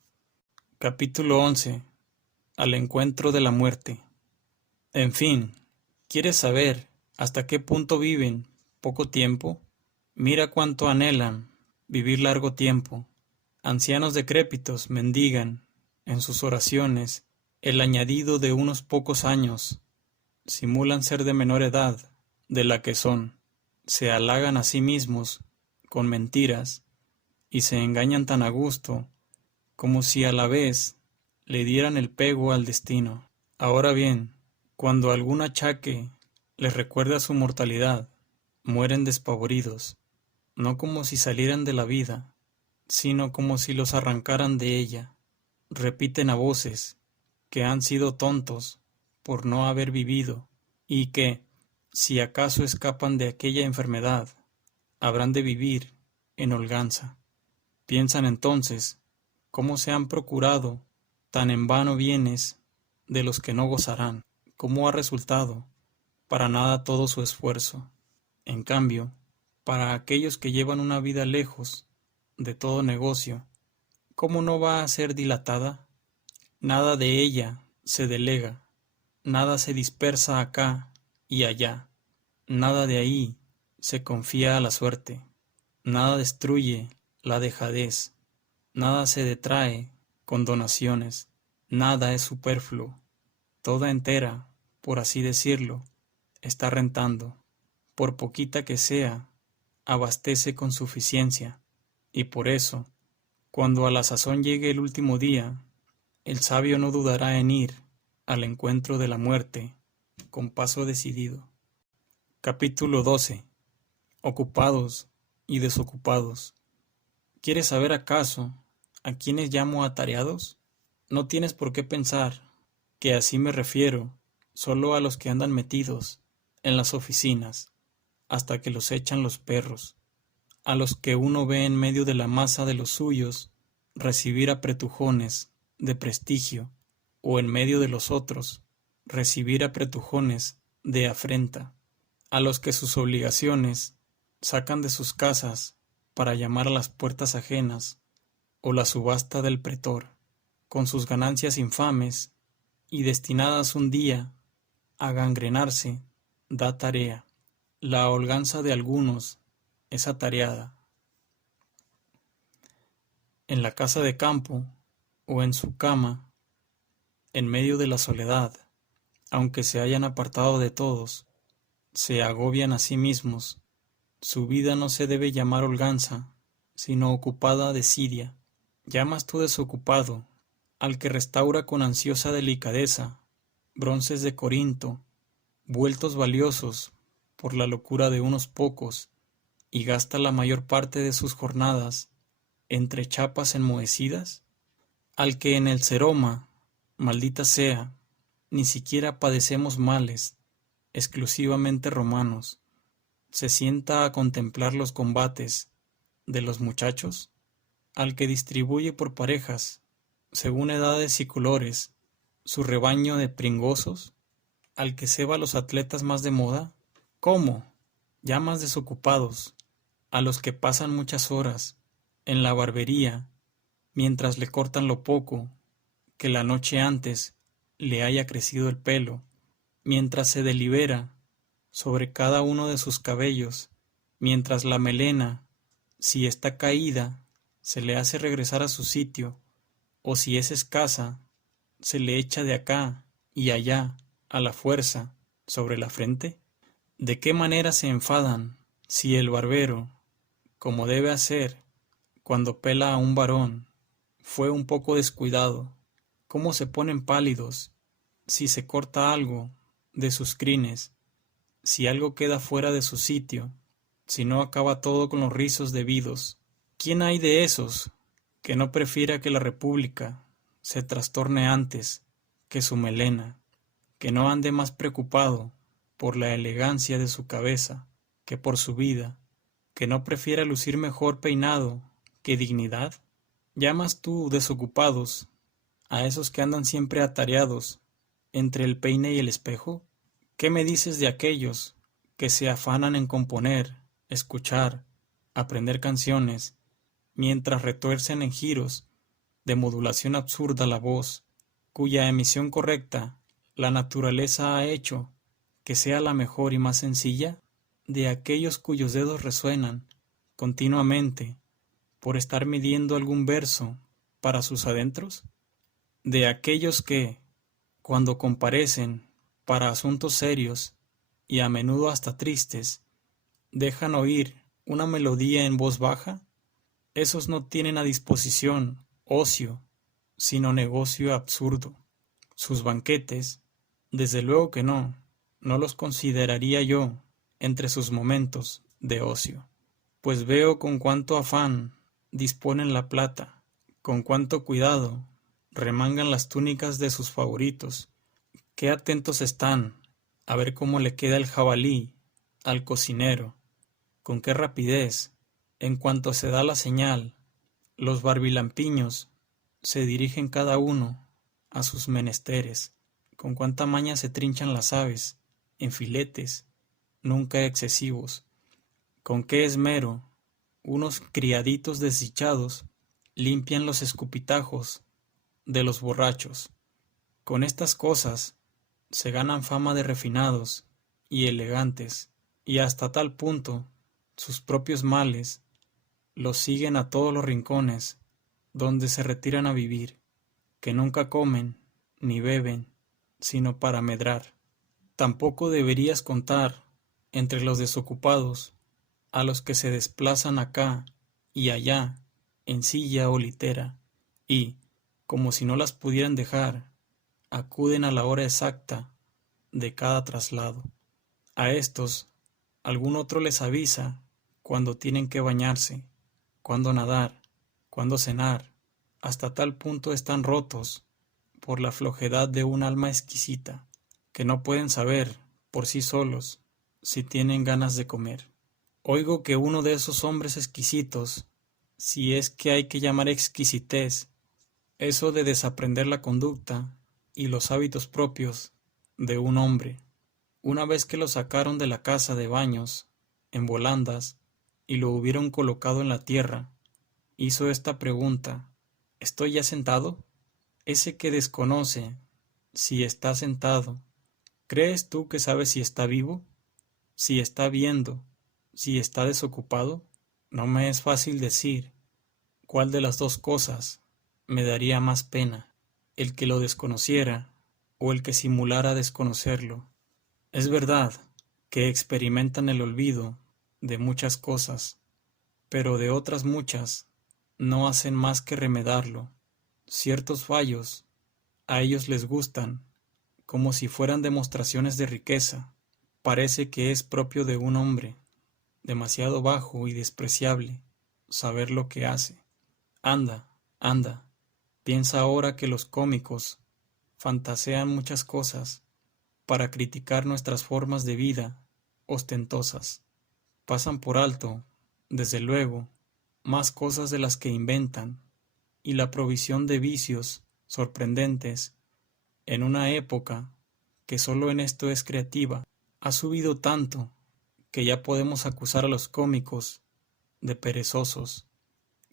Capítulo 11. Al encuentro de la muerte. En fin, ¿quieres saber hasta qué punto viven poco tiempo? Mira cuánto anhelan vivir largo tiempo. Ancianos decrépitos mendigan en sus oraciones el añadido de unos pocos años. Simulan ser de menor edad de la que son. Se halagan a sí mismos con mentiras y se engañan tan a gusto como si a la vez le dieran el pego al destino. Ahora bien, cuando algún achaque les recuerda su mortalidad, mueren despavoridos, no como si salieran de la vida, sino como si los arrancaran de ella. Repiten a voces que han sido tontos por no haber vivido, y que, si acaso escapan de aquella enfermedad, habrán de vivir en holganza. Piensan entonces cómo se han procurado tan en vano bienes de los que no gozarán, cómo ha resultado para nada todo su esfuerzo. En cambio, para aquellos que llevan una vida lejos de todo negocio, ¿cómo no va a ser dilatada? Nada de ella se delega, nada se dispersa acá y allá, nada de ahí se confía a la suerte, nada destruye la dejadez, nada se detrae con donaciones, nada es superfluo, toda entera, por así decirlo, está rentando, por poquita que sea, abastece con suficiencia, y por eso, cuando a la sazón llegue el último día, El sabio no dudará en ir al encuentro de la muerte con paso decidido. Capítulo 12. Ocupados y desocupados. ¿Quieres saber acaso a quiénes llamo atareados? No tienes por qué pensar que así me refiero solo a los que andan metidos en las oficinas hasta que los echan los perros, a los que uno ve en medio de la masa de los suyos recibir apretujones de prestigio, o en medio de los otros recibir apretujones de afrenta, a los que sus obligaciones sacan de sus casas para llamar a las puertas ajenas, o la subasta del pretor, con sus ganancias infames y destinadas un día a gangrenarse, da tarea. La holganza de algunos es atareada. En la casa de campo o en su cama, en medio de la soledad, aunque se hayan apartado de todos, se agobian a sí mismos. Su vida no se debe llamar holganza, sino ocupada desidia. Llamas tú desocupado al que restaura con ansiosa delicadeza bronces de Corinto, vueltos valiosos por la locura de unos pocos, y gasta la mayor parte de sus jornadas entre chapas enmohecidas. Al que en el Seroma, maldita sea, ni siquiera padecemos males exclusivamente romanos, se sienta a contemplar los combates de los muchachos. Al que distribuye por parejas, según edades y colores, su rebaño de pringosos, al que ceba los atletas más de moda. ¿Cómo llamas desocupados a los que pasan muchas horas en la barbería mientras le cortan lo poco que la noche antes le haya crecido el pelo, mientras se delibera sobre cada uno de sus cabellos, mientras la melena, si está caída, se le hace regresar a su sitio, o si es escasa, se le echa de acá y allá a la fuerza sobre la frente? ¿De qué manera se enfadan si el barbero, como debe hacer cuando pela a un varón, fue un poco descuidado? ¿Cómo se ponen pálidos si se corta algo de sus crines, si algo queda fuera de su sitio, si no acaba todo con los rizos debidos? ¿Quién hay de esos que no prefiera que la república se trastorne antes que su melena, que no ande más preocupado por la elegancia de su cabeza que por su vida, que no prefiera lucir mejor peinado que dignidad? ¿Llamas tú desocupados a esos que andan siempre atareados entre el peine y el espejo? ¿Qué me dices de aquellos que se afanan en componer, escuchar, aprender canciones, mientras retuercen en giros de modulación absurda la voz, cuya emisión correcta la naturaleza ha hecho que sea la mejor y más sencilla? ¿De aquellos cuyos dedos resuenan continuamente por estar midiendo algún verso para sus adentros? ¿De aquellos que, cuando comparecen para asuntos serios y a menudo hasta tristes, dejan oír una melodía en voz baja? Esos no tienen a disposición ocio, sino negocio absurdo. Sus banquetes, desde luego que no los consideraría yo entre sus momentos de ocio, pues veo con cuánto afán disponen la plata, con cuánto cuidado remangan las túnicas de sus favoritos, qué atentos están a ver cómo le queda el jabalí al cocinero, con qué rapidez, en cuanto se da la señal, los barbilampiños se dirigen cada uno a sus menesteres, con cuánta maña se trinchan las aves en filetes nunca excesivos, con qué esmero unos criaditos desdichados limpian los escupitajos de los borrachos. Con estas cosas se ganan fama de refinados y elegantes, y hasta tal punto sus propios males los siguen a todos los rincones donde se retiran a vivir, que nunca comen ni beben sino para medrar. Tampoco deberías contar entre los desocupados a los que se desplazan acá y allá en silla o litera, y, como si no las pudieran dejar, acuden a la hora exacta de cada traslado. A estos, algún otro les avisa cuando tienen que bañarse, cuándo nadar, cuándo cenar. Hasta tal punto están rotos por la flojedad de un alma exquisita, que no pueden saber, por sí solos, si tienen ganas de comer. Oigo que uno de esos hombres exquisitos, si es que hay que llamar exquisitez, eso de desaprender la conducta y los hábitos propios de un hombre, una vez que lo sacaron de la casa de baños, en volandas, y lo hubieron colocado en la tierra, hizo esta pregunta: ¿estoy ya sentado? Ese que desconoce si está sentado, ¿crees tú que sabe si está vivo? ¿Si está viendo? ¿Si está desocupado? No me es fácil decir cuál de las dos cosas me daría más pena, el que lo desconociera o el que simulara desconocerlo. Es verdad que experimentan el olvido de muchas cosas, pero de otras muchas no hacen más que remedarlo. Ciertos fallos a ellos les gustan, como si fueran demostraciones de riqueza. Parece que es propio de un hombre demasiado bajo y despreciable saber lo que hace. Anda, anda, piensa ahora que los cómicos fantasean muchas cosas para criticar nuestras formas de vida ostentosas. Pasan por alto, desde luego, más cosas de las que inventan, y la provisión de vicios sorprendentes en una época que sólo en esto es creativa, ha subido tanto que ya podemos acusar a los cómicos de perezosos.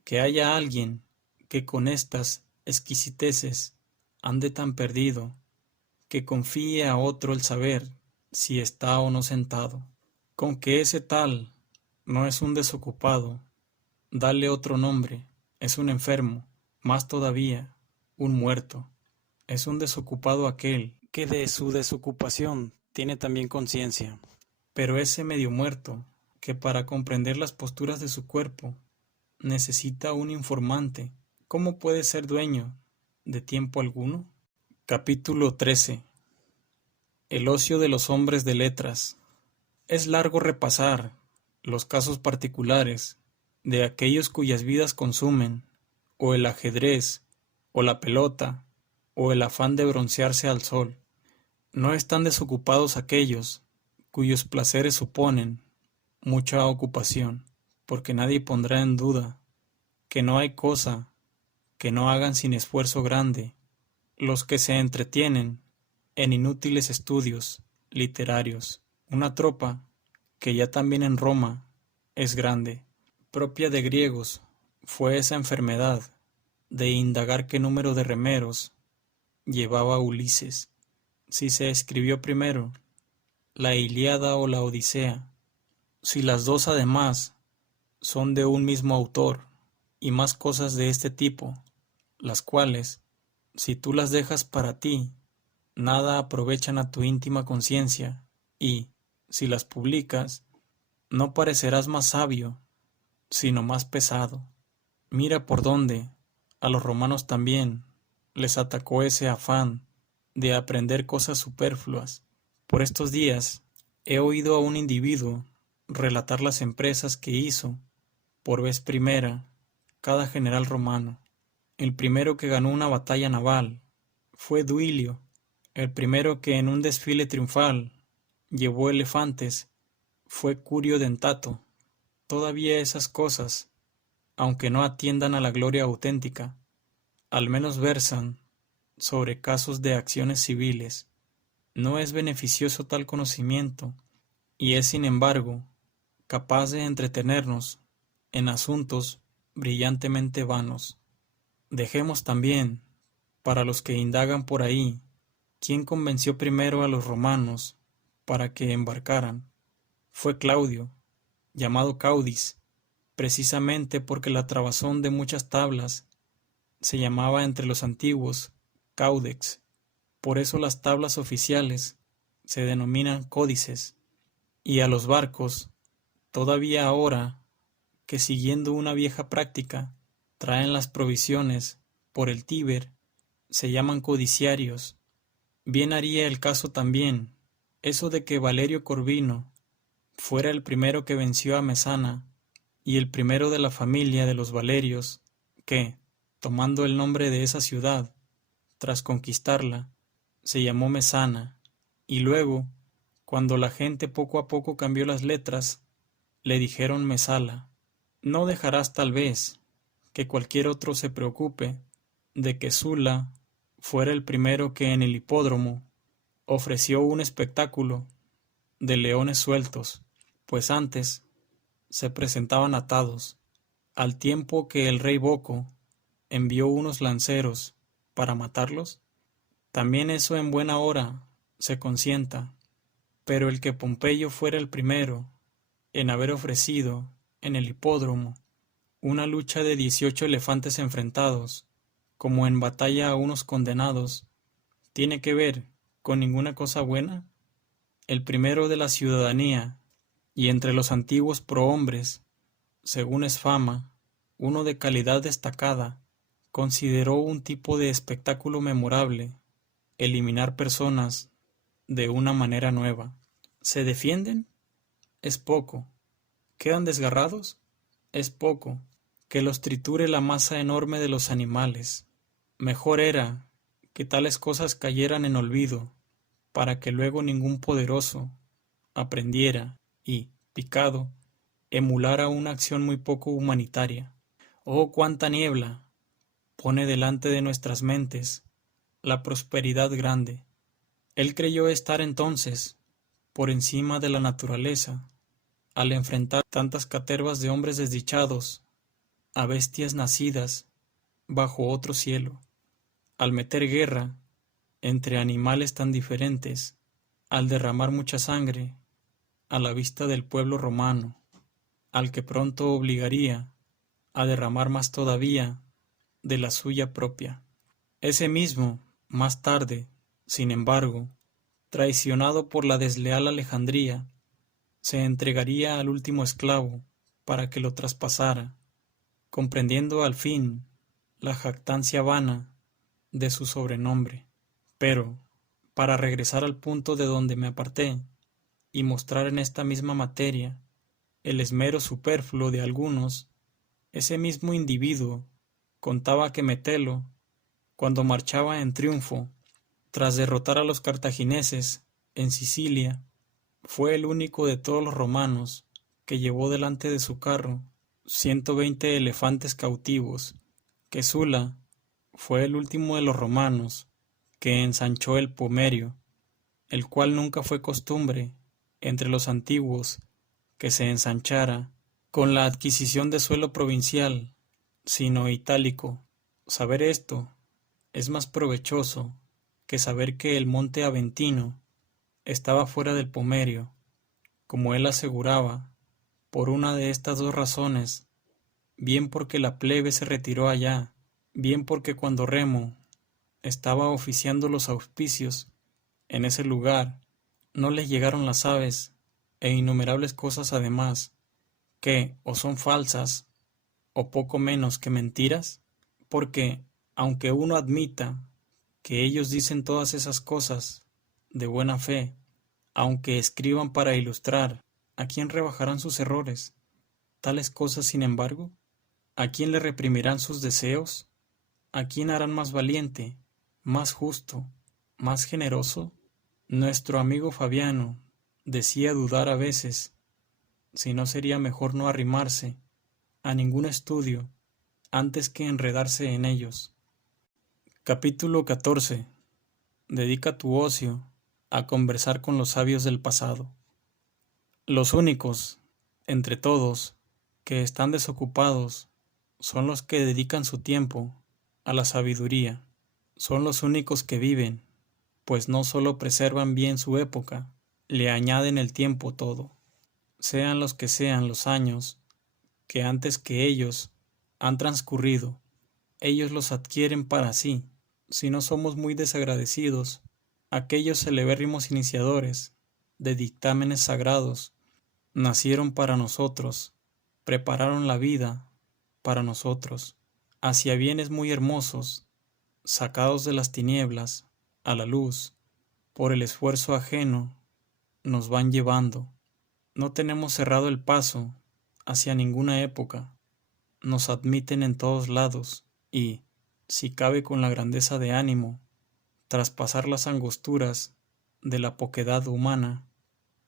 Que haya alguien que con estas exquisiteces ande tan perdido, que confíe a otro el saber si está o no sentado. Con que ese tal no es un desocupado, dale otro nombre, es un enfermo, más todavía, un muerto. Es un desocupado aquel que de su desocupación tiene también conciencia. Pero ese medio muerto, que para comprender las posturas de su cuerpo necesita un informante, ¿cómo puede ser dueño de tiempo alguno? Capítulo 13. El ocio de los hombres de letras. Es largo repasar los casos particulares de aquellos cuyas vidas consumen o el ajedrez, o la pelota, o el afán de broncearse al sol. No están desocupados aquellos cuyos placeres suponen mucha ocupación, porque nadie pondrá en duda que no hay cosa que no hagan sin esfuerzo grande los que se entretienen en inútiles estudios literarios. Una tropa que ya también en Roma es grande, propia de griegos, fue esa enfermedad de indagar qué número de remeros llevaba Ulises, si se escribió primero la Ilíada o la Odisea, si las dos además son de un mismo autor, y más cosas de este tipo, las cuales, si tú las dejas para ti, nada aprovechan a tu íntima conciencia, y, si las publicas, no parecerás más sabio, sino más pesado. Mira por dónde, a los romanos también, les atacó ese afán de aprender cosas superfluas. Por estos días he oído a un individuo relatar las empresas que hizo, por vez primera, cada general romano. El primero que ganó una batalla naval fue Duilio, el primero que en un desfile triunfal llevó elefantes fue Curio Dentato. Todavía esas cosas, aunque no atiendan a la gloria auténtica, al menos versan sobre casos de acciones civiles. No es beneficioso tal conocimiento, y es sin embargo capaz de entretenernos en asuntos brillantemente vanos. Dejemos también, para los que indagan por ahí, quién convenció primero a los romanos para que embarcaran. Fue Claudio, llamado Caudis, precisamente porque la trabazón de muchas tablas se llamaba entre los antiguos Caudex. Por eso las tablas oficiales se denominan códices, y a los barcos, todavía ahora que siguiendo una vieja práctica, traen las provisiones por el Tíber se llaman codiciarios. Bien haría el caso también, eso de que Valerio Corvino fuera el primero que venció a Mesana, y el primero de la familia de los Valerios, que, tomando el nombre de esa ciudad, tras conquistarla, se llamó Mesana, y luego, cuando la gente poco a poco cambió las letras, le dijeron Mesala. No dejarás tal vez que cualquier otro se preocupe de que Sula fuera el primero que en el hipódromo ofreció un espectáculo de leones sueltos, pues antes se presentaban atados, al tiempo que el rey Boco envió unos lanceros para matarlos. También eso en buena hora se consienta, pero el que Pompeyo fuera el primero en haber ofrecido en el hipódromo una lucha de 18 elefantes enfrentados, como en batalla a unos condenados, ¿tiene que ver con ninguna cosa buena? El primero de la ciudadanía, y entre los antiguos prohombres, según es fama, uno de calidad destacada, consideró un tipo de espectáculo memorable, eliminar personas de una manera nueva. ¿Se defienden? Es poco. ¿Quedan desgarrados? Es poco. Que los triture la masa enorme de los animales. Mejor era que tales cosas cayeran en olvido, para que luego ningún poderoso aprendiera y, picado, emulara una acción muy poco humanitaria. Oh, cuánta niebla pone delante de nuestras mentes la prosperidad grande. Él creyó estar entonces por encima de la naturaleza, al enfrentar tantas catervas de hombres desdichados a bestias nacidas bajo otro cielo, al meter guerra entre animales tan diferentes, al derramar mucha sangre a la vista del pueblo romano, al que pronto obligaría a derramar más todavía de la suya propia. Ese mismo, más tarde, sin embargo, traicionado por la desleal Alejandría, se entregaría al último esclavo para que lo traspasara, comprendiendo al fin la jactancia vana de su sobrenombre. Pero, para regresar al punto de donde me aparté, y mostrar en esta misma materia el esmero superfluo de algunos, ese mismo individuo contaba que Metelo, cuando marchaba en triunfo, tras derrotar a los cartagineses en Sicilia, fue el único de todos los romanos que llevó delante de su carro 120 elefantes cautivos, que Sula fue el último de los romanos que ensanchó el Pomerio, el cual nunca fue costumbre entre los antiguos que se ensanchara con la adquisición de suelo provincial, sino itálico. Saber esto es más provechoso que saber que el monte Aventino estaba fuera del Pomerio, como él aseguraba, por una de estas dos razones, bien porque la plebe se retiró allá, bien porque cuando Remo estaba oficiando los auspicios en ese lugar, no les llegaron las aves e innumerables cosas además, que o son falsas o poco menos que mentiras, porque, aunque uno admita que ellos dicen todas esas cosas de buena fe, aunque escriban para ilustrar, ¿a quién rebajarán sus errores? Tales cosas, sin embargo, ¿a quién le reprimirán sus deseos? ¿A quién harán más valiente, más justo, más generoso? Nuestro amigo Fabiano decía dudar a veces si no sería mejor no arrimarse a ningún estudio antes que enredarse en ellos. Capítulo 14. Dedica tu ocio a conversar con los sabios del pasado. Los únicos, entre todos, que están desocupados son los que dedican su tiempo a la sabiduría. Son los únicos que viven, pues no solo preservan bien su época, le añaden el tiempo todo. Sean los que sean los años que antes que ellos han transcurrido, ellos los adquieren para sí. Si no somos muy desagradecidos, aquellos celebérrimos iniciadores de dictámenes sagrados nacieron para nosotros, prepararon la vida para nosotros, hacia bienes muy hermosos, sacados de las tinieblas a la luz, por el esfuerzo ajeno, nos van llevando. No tenemos cerrado el paso hacia ninguna época, nos admiten en todos lados y, si cabe con la grandeza de ánimo, traspasar las angosturas de la poquedad humana,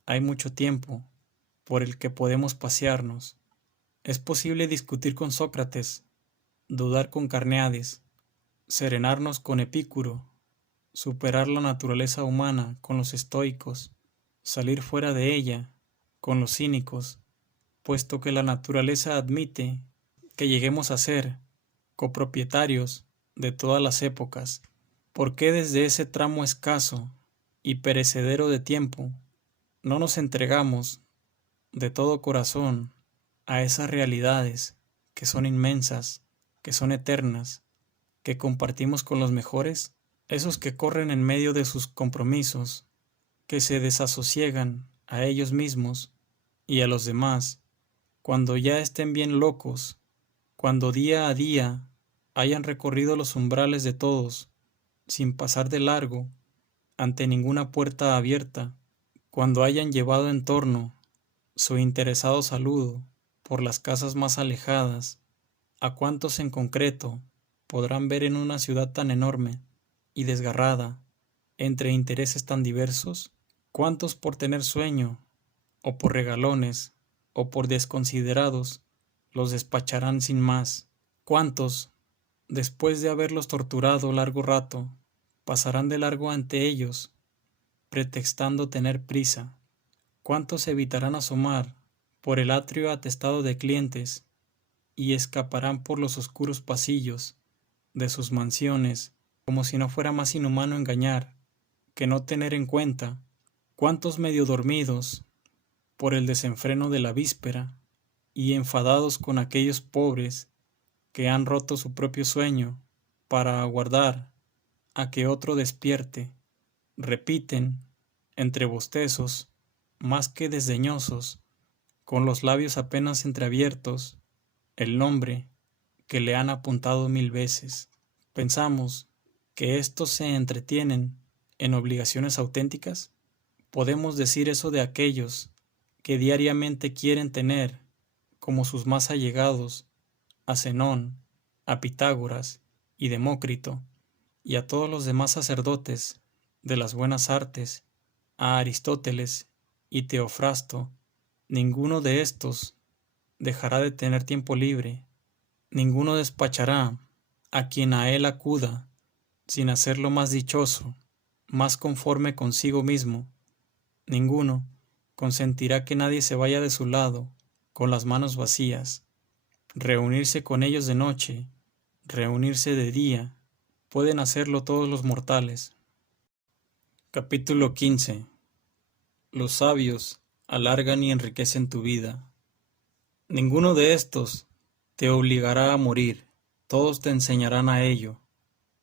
hay mucho tiempo por el que podemos pasearnos. Es posible discutir con Sócrates, dudar con Carneades, serenarnos con Epicuro, superar la naturaleza humana con los estoicos, salir fuera de ella con los cínicos, puesto que la naturaleza admite que lleguemos a ser copropietarios de todas las épocas. ¿Por qué desde ese tramo escaso y perecedero de tiempo no nos entregamos de todo corazón a esas realidades que son inmensas, que son eternas, que compartimos con los mejores, esos que corren en medio de sus compromisos, que se desasosiegan a ellos mismos y a los demás, cuando ya estén bien locos, cuando día a día hayan recorrido los umbrales de todos, sin pasar de largo ante ninguna puerta abierta, cuando hayan llevado en torno su interesado saludo por las casas más alejadas, ¿a cuántos en concreto podrán ver en una ciudad tan enorme y desgarrada, entre intereses tan diversos? ¿Cuántos por tener sueño, o por regalones, o por desconsiderados, los despacharán sin más? ¿Cuántos, después de haberlos torturado largo rato, pasarán de largo ante ellos, pretextando tener prisa? ¿Cuántos evitarán asomar por el atrio atestado de clientes y escaparán por los oscuros pasillos de sus mansiones, como si no fuera más inhumano engañar que no tener en cuenta? ¿Cuántos medio dormidos por el desenfreno de la víspera y enfadados con aquellos pobres que han roto su propio sueño para aguardar a que otro despierte, repiten, entre bostezos, más que desdeñosos, con los labios apenas entreabiertos, el nombre que le han apuntado 1000 veces? ¿Pensamos que éstos se entretienen en obligaciones auténticas? ¿Podemos decir eso de aquellos que diariamente quieren tener como sus más allegados a Zenón, a Pitágoras y Demócrito, y a todos los demás sacerdotes de las buenas artes, a Aristóteles y Teofrasto? Ninguno de estos dejará de tener tiempo libre, ninguno despachará a quien a él acuda sin hacerlo más dichoso, más conforme consigo mismo. Ninguno consentirá que nadie se vaya de su lado con las manos vacías. Reunirse con ellos de noche, reunirse de día, pueden hacerlo todos los mortales. Capítulo 15. Los sabios alargan y enriquecen tu vida. Ninguno de estos te obligará a morir, todos te enseñarán a ello.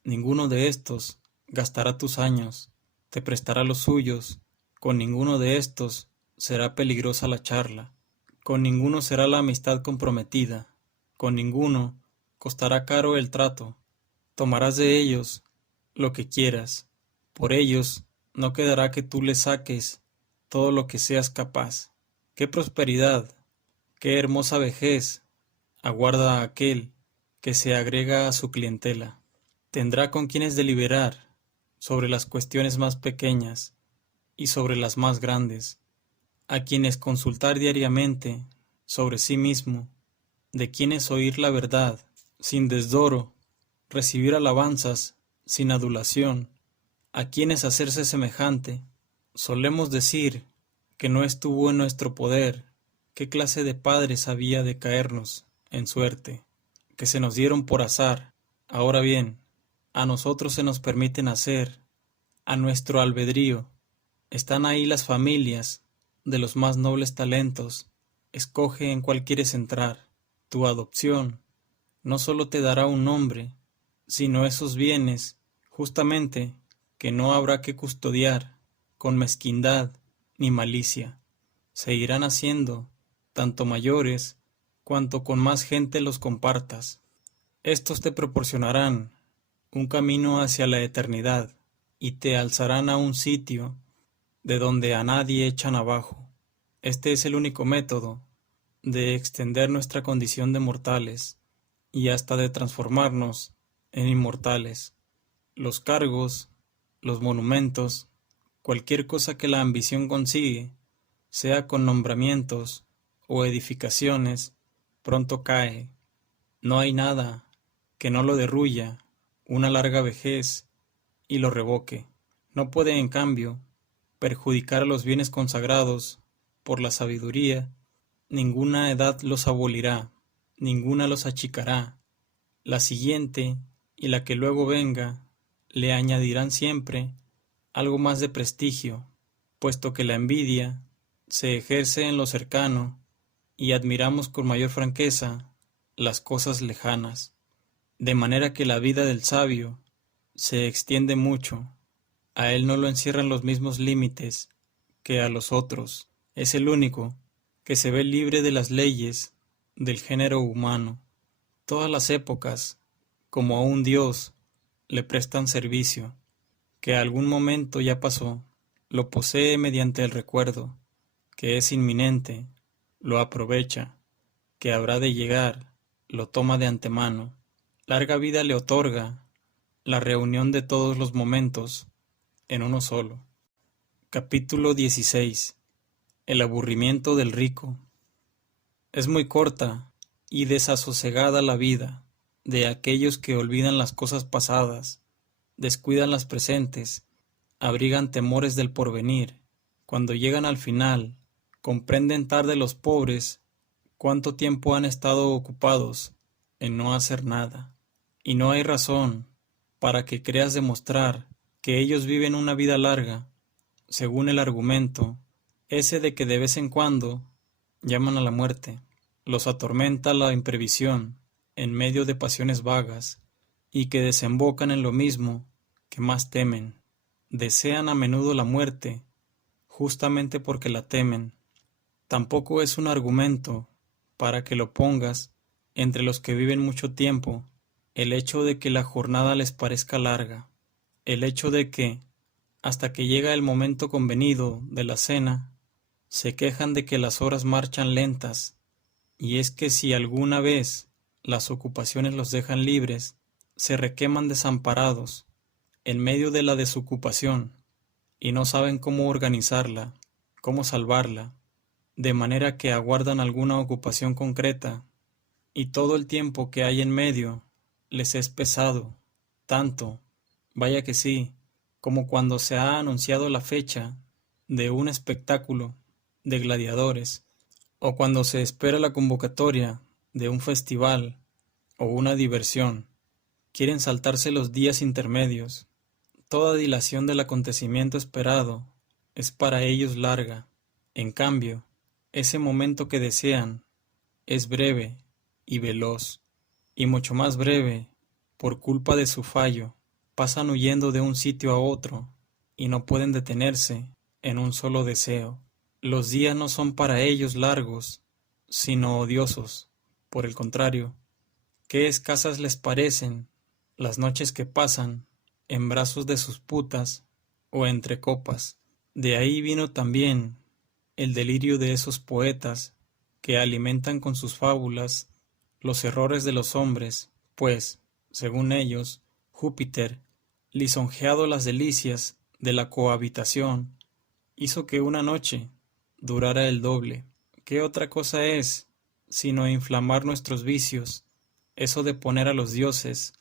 Ninguno de estos gastará tus años, te prestará los suyos, con ninguno de estos será peligrosa la charla, con ninguno será la amistad comprometida, con ninguno costará caro el trato. Tomarás de ellos lo que quieras, por ellos no quedará que tú les saques todo lo que seas capaz. ¡Qué prosperidad, qué hermosa vejez aguarda a aquel que se agrega a su clientela! Tendrá con quienes deliberar sobre las cuestiones más pequeñas y sobre las más grandes, a quienes consultar diariamente sobre sí mismo, de quienes oír la verdad sin desdoro, recibir alabanzas sin adulación, a quienes hacerse semejante. Solemos decir que no estuvo en nuestro poder qué clase de padres había de caernos en suerte, que se nos dieron por azar. Ahora bien, a nosotros se nos permite nacer, a nuestro albedrío. Están ahí las familias de los más nobles talentos. Escoge en cuál quieres entrar. Tu adopción no solo te dará un nombre, sino esos bienes, justamente, que no habrá que custodiar con mezquindad ni malicia. Se irán haciendo tanto mayores cuanto con más gente los compartas. Estos te proporcionarán un camino hacia la eternidad, y te alzarán a un sitio de donde a nadie echan abajo. Este es el único método de extender nuestra condición de mortales y hasta de transformarnos en inmortales. Los cargos, los monumentos, cualquier cosa que la ambición consigue, sea con nombramientos o edificaciones, pronto cae. No hay nada que no lo derruya una larga vejez y lo revoque. No puede, en cambio, perjudicar a los bienes consagrados por la sabiduría. Ninguna edad los abolirá, ninguna los achicará. La siguiente y la que luego venga le añadirán siempre algo más de prestigio, puesto que la envidia se ejerce en lo cercano y admiramos con mayor franqueza las cosas lejanas, de manera que la vida del sabio se extiende mucho. A él no lo encierran los mismos límites que a los otros. Es el único que se ve libre de las leyes del género humano. Todas las épocas, como a un dios, le prestan servicio, que algún momento ya pasó, lo posee mediante el recuerdo, que es inminente, lo aprovecha, que habrá de llegar, lo toma de antemano. Larga vida le otorga la reunión de todos los momentos en uno solo. Capítulo 16. El aburrimiento del rico. Es muy corta y desasosegada la vida de aquellos que olvidan las cosas pasadas, descuidan las presentes, abrigan temores del porvenir. Cuando llegan al final, comprenden tarde los pobres cuánto tiempo han estado ocupados en no hacer nada. Y no hay razón para que creas demostrar que ellos viven una vida larga, según el argumento ese de que de vez en cuando llaman a la muerte. Los atormenta la imprevisión en medio de pasiones vagas y que desembocan en lo mismo que más temen. Desean a menudo la muerte, justamente porque la temen. Tampoco es un argumento para que lo pongas entre los que viven mucho tiempo el hecho de que la jornada les parezca larga, el hecho de que, hasta que llega el momento convenido de la cena, se quejan de que las horas marchan lentas, y es que si alguna vez las ocupaciones los dejan libres, se requeman desamparados en medio de la desocupación, y no saben cómo organizarla, cómo salvarla, de manera que aguardan alguna ocupación concreta, y todo el tiempo que hay en medio les es pesado, tanto, vaya que sí, como cuando se ha anunciado la fecha de un espectáculo de gladiadores, o cuando se espera la convocatoria de un festival o una diversión. Quieren saltarse los días intermedios. Toda dilación del acontecimiento esperado es para ellos larga. En cambio, ese momento que desean es breve y veloz, y mucho más breve por culpa de su fallo. Pasan huyendo de un sitio a otro y no pueden detenerse en un solo deseo. Los días no son para ellos largos, sino odiosos. Por el contrario, qué escasas les parecen las noches que pasan en brazos de sus putas o entre copas. De ahí vino también el delirio de esos poetas que alimentan con sus fábulas los errores de los hombres, pues, según ellos, Júpiter, lisonjeado las delicias de la cohabitación, hizo que una noche durara el doble. ¿Qué otra cosa es sino inflamar nuestros vicios, eso de poner a los dioses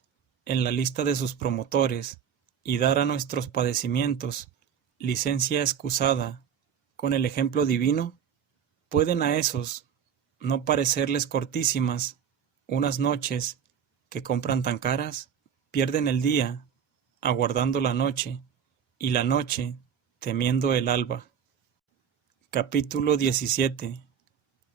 en la lista de sus promotores y dar a nuestros padecimientos licencia excusada con el ejemplo divino? ¿Pueden a esos no parecerles cortísimas unas noches que compran tan caras? Pierden el día aguardando la noche y la noche temiendo el alba. Capítulo 17.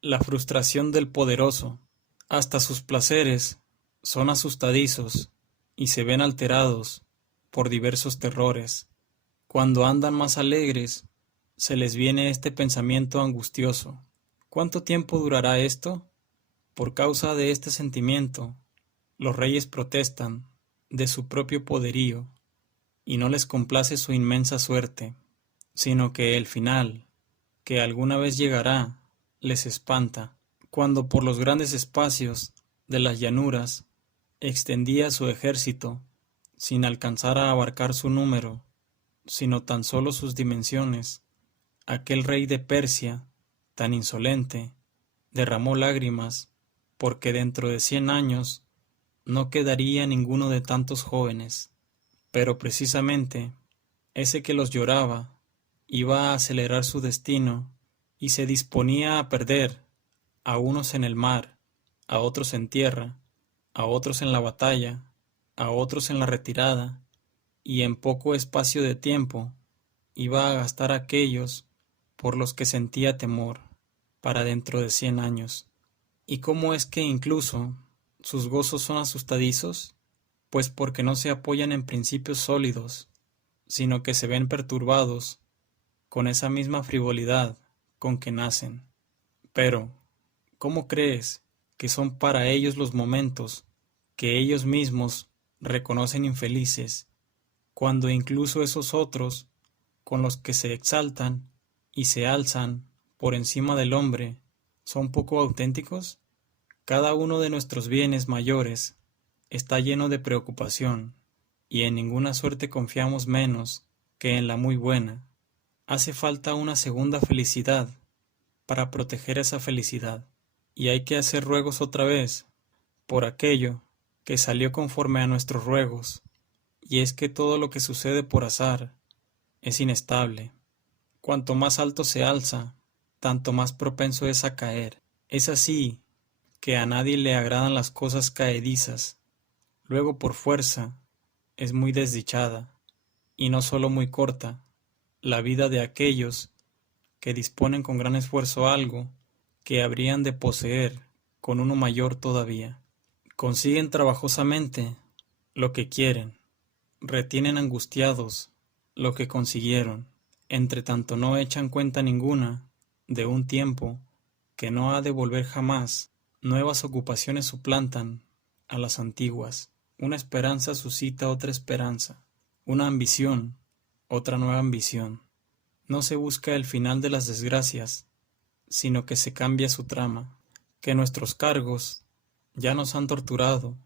La frustración del poderoso. Hasta sus placeres son asustadizos y se ven alterados por diversos terrores. Cuando andan más alegres, se les viene este pensamiento angustioso: ¿cuánto tiempo durará esto? Por causa de este sentimiento, los reyes protestan de su propio poderío, y no les complace su inmensa suerte, sino que el final, que alguna vez llegará, les espanta, cuando por los grandes espacios de las llanuras extendía su ejército, sin alcanzar a abarcar su número, sino tan solo sus dimensiones. Aquel rey de Persia, tan insolente, derramó lágrimas, porque dentro de 100 años no quedaría ninguno de tantos jóvenes. Pero precisamente ese que los lloraba iba a acelerar su destino y se disponía a perder a unos en el mar, a otros en tierra, a otros en la batalla, a otros en la retirada, y en poco espacio de tiempo iba a gastar aquellos por los que sentía temor para dentro de 100 años. ¿Y cómo es que incluso sus gozos son asustadizos? Pues porque no se apoyan en principios sólidos, sino que se ven perturbados con esa misma frivolidad con que nacen. Pero, ¿cómo crees que son para ellos los momentos que ellos mismos reconocen infelices, cuando incluso esos otros, con los que se exaltan y se alzan por encima del hombre, son poco auténticos? Cada uno de nuestros bienes mayores está lleno de preocupación, y en ninguna suerte confiamos menos que en la muy buena. Hace falta una segunda felicidad para proteger esa felicidad, y hay que hacer ruegos otra vez por aquello que salió conforme a nuestros ruegos, y es que todo lo que sucede por azar es inestable. Cuanto más alto se alza, tanto más propenso es a caer. Es así que a nadie le agradan las cosas caedizas. Luego, por fuerza, es muy desdichada, y no sólo muy corta, la vida de aquellos que disponen con gran esfuerzo algo que habrían de poseer con uno mayor todavía. Consiguen trabajosamente lo que quieren, retienen angustiados lo que consiguieron, entre tanto no echan cuenta ninguna de un tiempo que no ha de volver jamás. Nuevas ocupaciones suplantan a las antiguas, una esperanza suscita otra esperanza, una ambición, otra nueva ambición. No se busca el final de las desgracias, sino que se cambia su trama, que nuestros cargos ya nos han torturado,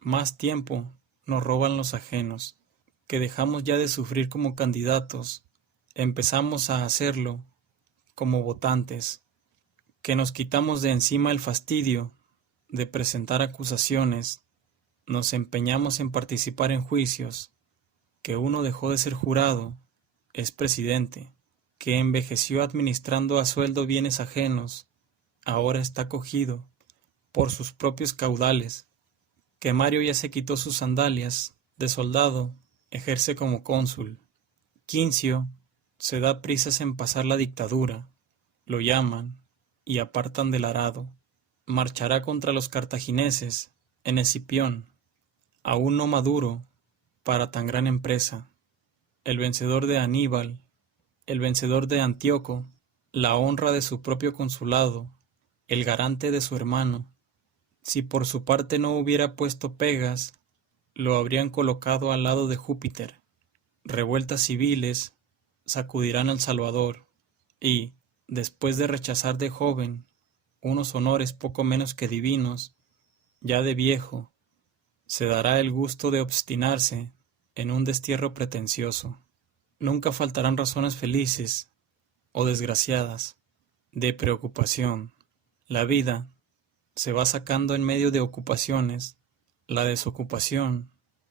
más tiempo nos roban los ajenos, que dejamos ya de sufrir como candidatos, empezamos a hacerlo como votantes, que nos quitamos de encima el fastidio de presentar acusaciones, nos empeñamos en participar en juicios, que uno dejó de ser jurado, es presidente, que envejeció administrando a sueldo bienes ajenos, ahora está cogido por sus propios caudales, que Mario ya se quitó sus sandalias de soldado, ejerce como cónsul, Quincio se da prisas en pasar la dictadura, lo llaman y apartan del arado, marchará contra los cartagineses en Escipión, aún no maduro para tan gran empresa, el vencedor de Aníbal, el vencedor de Antíoco, la honra de su propio consulado, el garante de su hermano. Si por su parte no hubiera puesto pegas, lo habrían colocado al lado de Júpiter. Revueltas civiles sacudirán al Salvador, y, después de rechazar de joven unos honores poco menos que divinos, ya de viejo, se dará el gusto de obstinarse en un destierro pretencioso. Nunca faltarán razones felices o desgraciadas, de preocupación. La vida se va sacando en medio de ocupaciones. La desocupación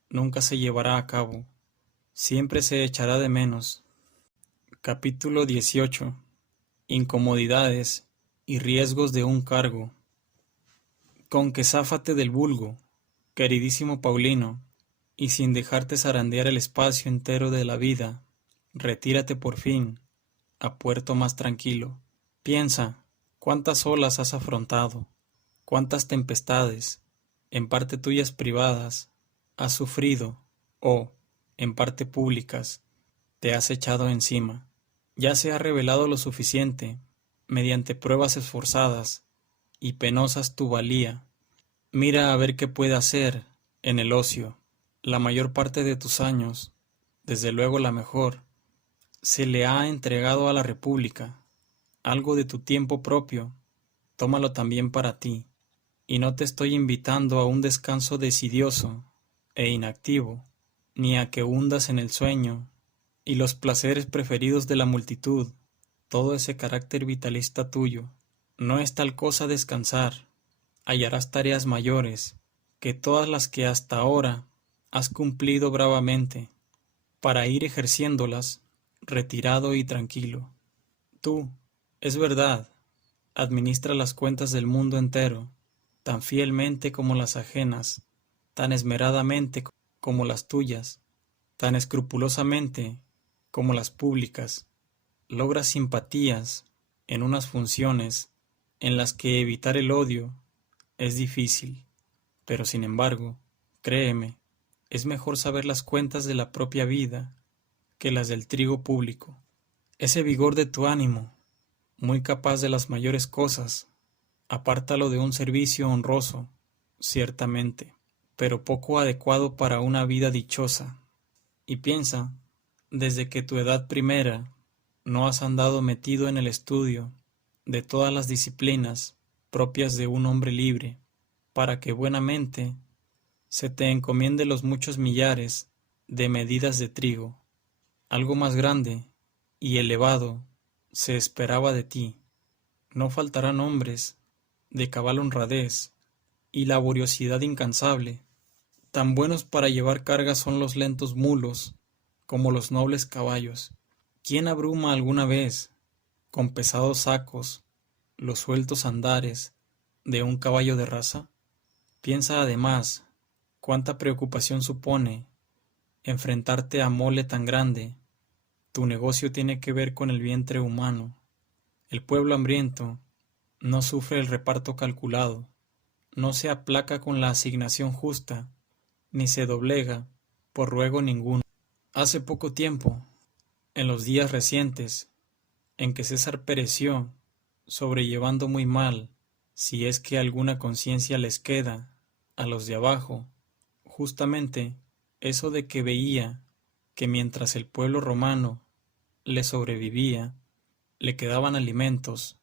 nunca se llevará a cabo. Siempre se echará de menos. Capítulo 18. Incomodidades y riesgos de un cargo. Con que záfate del vulgo, queridísimo Paulino, y sin dejarte zarandear el espacio entero de la vida, retírate por fin a puerto más tranquilo. Piensa cuántas olas has afrontado, cuántas tempestades, en parte tuyas privadas, has sufrido, o, en parte públicas, te has echado encima. Ya se ha revelado lo suficiente, mediante pruebas esforzadas y penosas tu valía. Mira a ver qué puede hacer, en el ocio, La mayor parte de tus años, desde luego la mejor, se le ha entregado a la República. Algo de tu tiempo propio, tómalo también para ti. Y no te estoy invitando a un descanso desidioso e inactivo, ni a que hundas en el sueño y los placeres preferidos de la multitud todo ese carácter vitalista tuyo. No es tal cosa descansar. Hallarás tareas mayores que todas las que hasta ahora has cumplido bravamente, para ir ejerciéndolas retirado y tranquilo. Tú, es verdad, administra las cuentas del mundo entero, tan fielmente como las ajenas, tan esmeradamente como las tuyas, tan escrupulosamente como las públicas. Logras simpatías en unas funciones en las que evitar el odio es difícil, pero sin embargo, créeme, es mejor saber las cuentas de la propia vida que las del trigo público. Ese vigor de tu ánimo, muy capaz de las mayores cosas, apártalo de un servicio honroso, ciertamente, pero poco adecuado para una vida dichosa. Y piensa, desde que tu edad primera no has andado metido en el estudio de todas las disciplinas propias de un hombre libre, para que buenamente se te encomiende los muchos millares de medidas de trigo. Algo más grande y elevado se esperaba de ti. No faltarán hombres de cabal honradez y laboriosidad incansable. Tan buenos para llevar cargas son los lentos mulos como los nobles caballos. ¿Quién abruma alguna vez con pesados sacos los sueltos andares de un caballo de raza? Piensa además cuánta preocupación supone enfrentarte a mole tan grande. Tu negocio tiene que ver con el vientre humano. El pueblo hambriento no sufre el reparto calculado, no se aplaca con la asignación justa, ni se doblega por ruego ninguno. Hace poco tiempo, en los días recientes, en que César pereció, sobrellevando muy mal, si es que alguna conciencia les queda, a los de abajo, justamente eso de que veía que mientras el pueblo romano le sobrevivía, le quedaban alimentos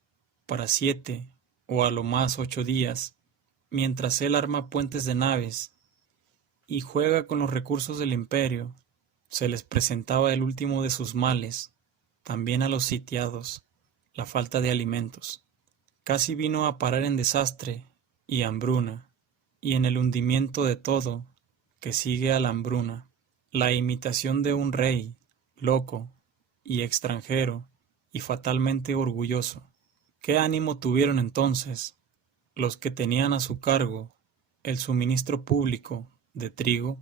para 7 o a lo más 8 días, mientras él arma puentes de naves y juega con los recursos del imperio, se les presentaba el último de sus males, también a los sitiados, la falta de alimentos. Casi vino a parar en desastre y hambruna, y en el hundimiento de todo que sigue a la hambruna, la imitación de un rey, loco y extranjero y fatalmente orgulloso. ¿Qué ánimo tuvieron entonces los que tenían a su cargo el suministro público de trigo,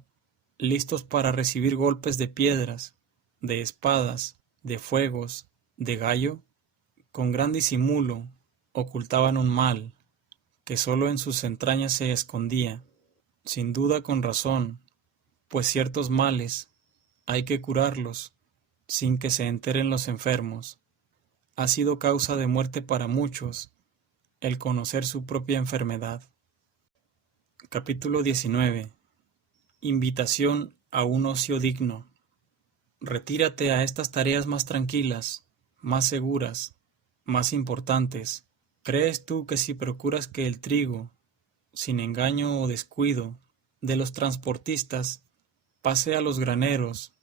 listos para recibir golpes de piedras, de espadas, de fuegos, de gallo? Con gran disimulo ocultaban un mal que sólo en sus entrañas se escondía, sin duda con razón, pues ciertos males hay que curarlos sin que se enteren los enfermos. Ha sido causa de muerte para muchos el conocer su propia enfermedad. Capítulo 19. Invitación a un ocio digno. Retírate a estas tareas más tranquilas, más seguras, más importantes. ¿Crees tú que si procuras que el trigo, sin engaño o descuido, de los transportistas, pase a los graneros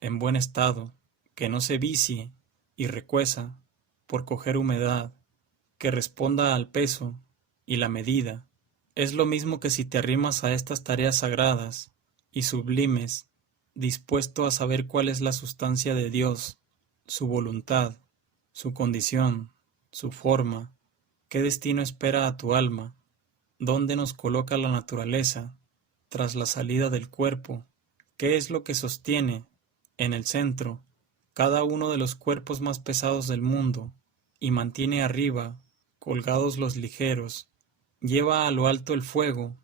en buen estado, que no se vicie y recueza por coger humedad, que responda al peso y la medida, es lo mismo que si te arrimas a estas tareas sagradas y sublimes, dispuesto a saber cuál es la sustancia de Dios, su voluntad, su condición, su forma, qué destino espera a tu alma, dónde nos coloca la naturaleza tras la salida del cuerpo, qué es lo que sostiene en el centro cada uno de los cuerpos más pesados del mundo y mantiene arriba colgados los ligeros, lleva a lo alto el fuego,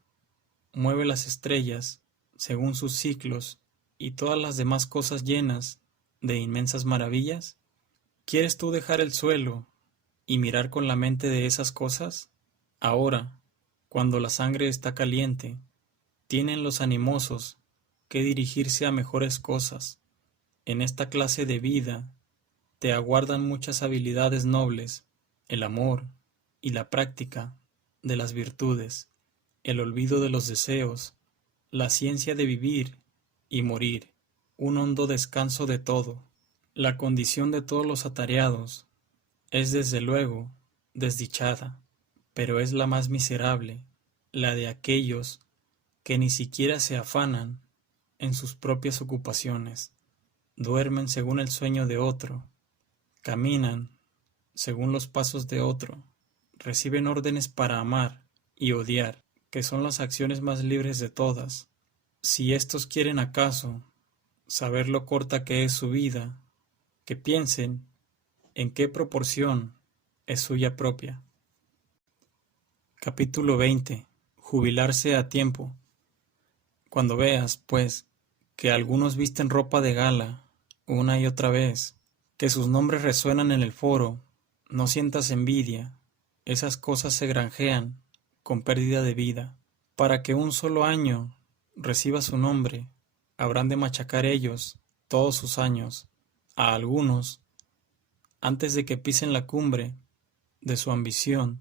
mueve las estrellas según sus ciclos y todas las demás cosas llenas de inmensas maravillas. ¿Quieres tú dejar el suelo y mirar con la mente de esas cosas? Ahora, cuando la sangre está caliente, tienen los animosos que dirigirse a mejores cosas. En esta clase de vida te aguardan muchas habilidades nobles, el amor y la práctica de las virtudes, el olvido de los deseos, la ciencia de vivir y morir, un hondo descanso de todo. La condición de todos los atareados es desde luego desdichada, pero es la más miserable, la de aquellos que ni siquiera se afanan en sus propias ocupaciones, duermen según el sueño de otro, caminan según los pasos de otro, reciben órdenes para amar y odiar, que son las acciones más libres de todas. Si éstos quieren acaso saber lo corta que es su vida, que piensen en qué proporción es suya propia. Capítulo 20. Jubilarse a tiempo. Cuando veas, pues, que algunos visten ropa de gala una y otra vez, que sus nombres resuenan en el foro, no sientas envidia. Esas cosas se granjean con pérdida de vida. Para que un solo año reciba su nombre, habrán de machacar ellos todos sus años. A algunos, antes de que pisen la cumbre de su ambición,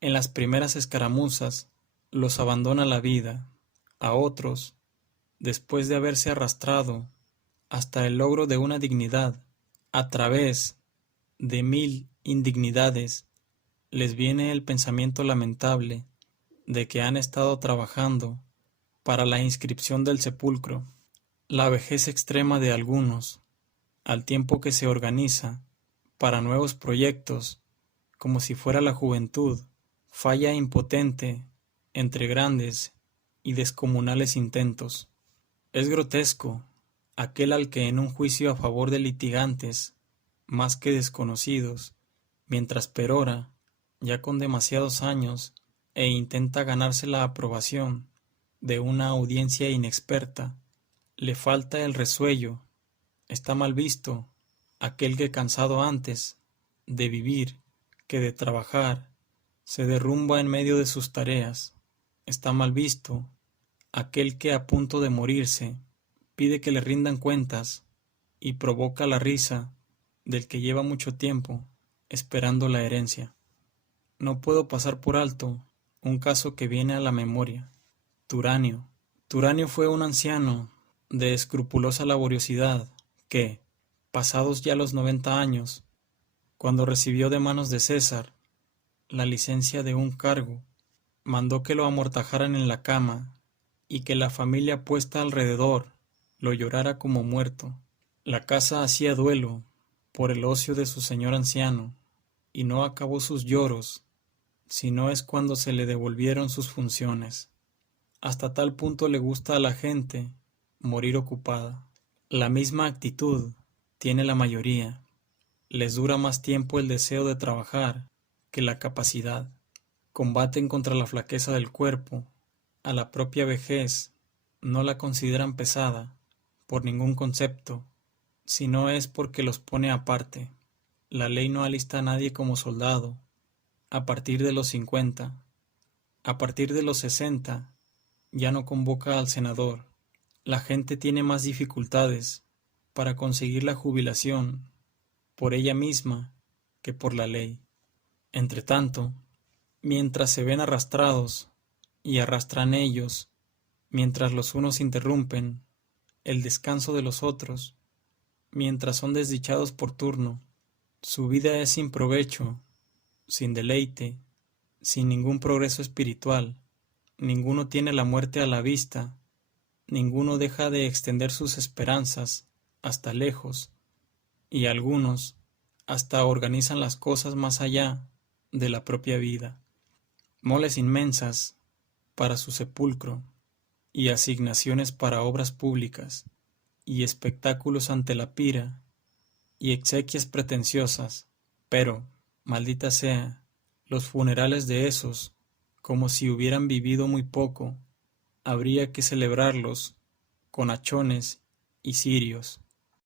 en las primeras escaramuzas, los abandona la vida. A otros, después de haberse arrastrado hasta el logro de una dignidad, a través de 1000 indignidades, les viene el pensamiento lamentable de que han estado trabajando para la inscripción del sepulcro. La vejez extrema de algunos, al tiempo que se organiza para nuevos proyectos, como si fuera la juventud, falla impotente entre grandes y descomunales intentos. Es grotesco aquel al que en un juicio a favor de litigantes, más que desconocidos, mientras perora, ya con demasiados años, e intenta ganarse la aprobación de una audiencia inexperta, le falta el resuello, está mal visto aquel que cansado antes de vivir que de trabajar, se derrumba en medio de sus tareas, está mal visto aquel que a punto de morirse pide que le rindan cuentas y provoca la risa del que lleva mucho tiempo esperando la herencia. No puedo pasar por alto un caso que viene a la memoria. Turanio. Turanio fue un anciano de escrupulosa laboriosidad que, pasados ya los 90 años, cuando recibió de manos de César la licencia de un cargo, mandó que lo amortajaran en la cama y que la familia puesta alrededor lo llorara como muerto. La casa hacía duelo por el ocio de su señor anciano, y no acabó sus lloros, sino es cuando se le devolvieron sus funciones. Hasta tal punto le gusta a la gente morir ocupada. La misma actitud tiene la mayoría. Les dura más tiempo el deseo de trabajar que la capacidad. Combaten contra la flaqueza del cuerpo, a la propia vejez, no la consideran pesada por ningún concepto, sino es porque los pone aparte. La ley no alista a nadie como soldado a partir de los 50. A partir de los 60 ya no convoca al senador. La gente tiene más dificultades para conseguir la jubilación por ella misma que por la ley. Entretanto, mientras se ven arrastrados y arrastran ellos, mientras los unos interrumpen el descanso de los otros, mientras son desdichados por turno, su vida es sin provecho, sin deleite, sin ningún progreso espiritual. Ninguno tiene la muerte a la vista, ninguno deja de extender sus esperanzas hasta lejos, y algunos hasta organizan las cosas más allá de la propia vida. Moles inmensas para su sepulcro, y asignaciones para obras públicas, y espectáculos ante la pira, y exequias pretenciosas, pero, maldita sea, los funerales de esos, como si hubieran vivido muy poco, habría que celebrarlos con hachones y cirios.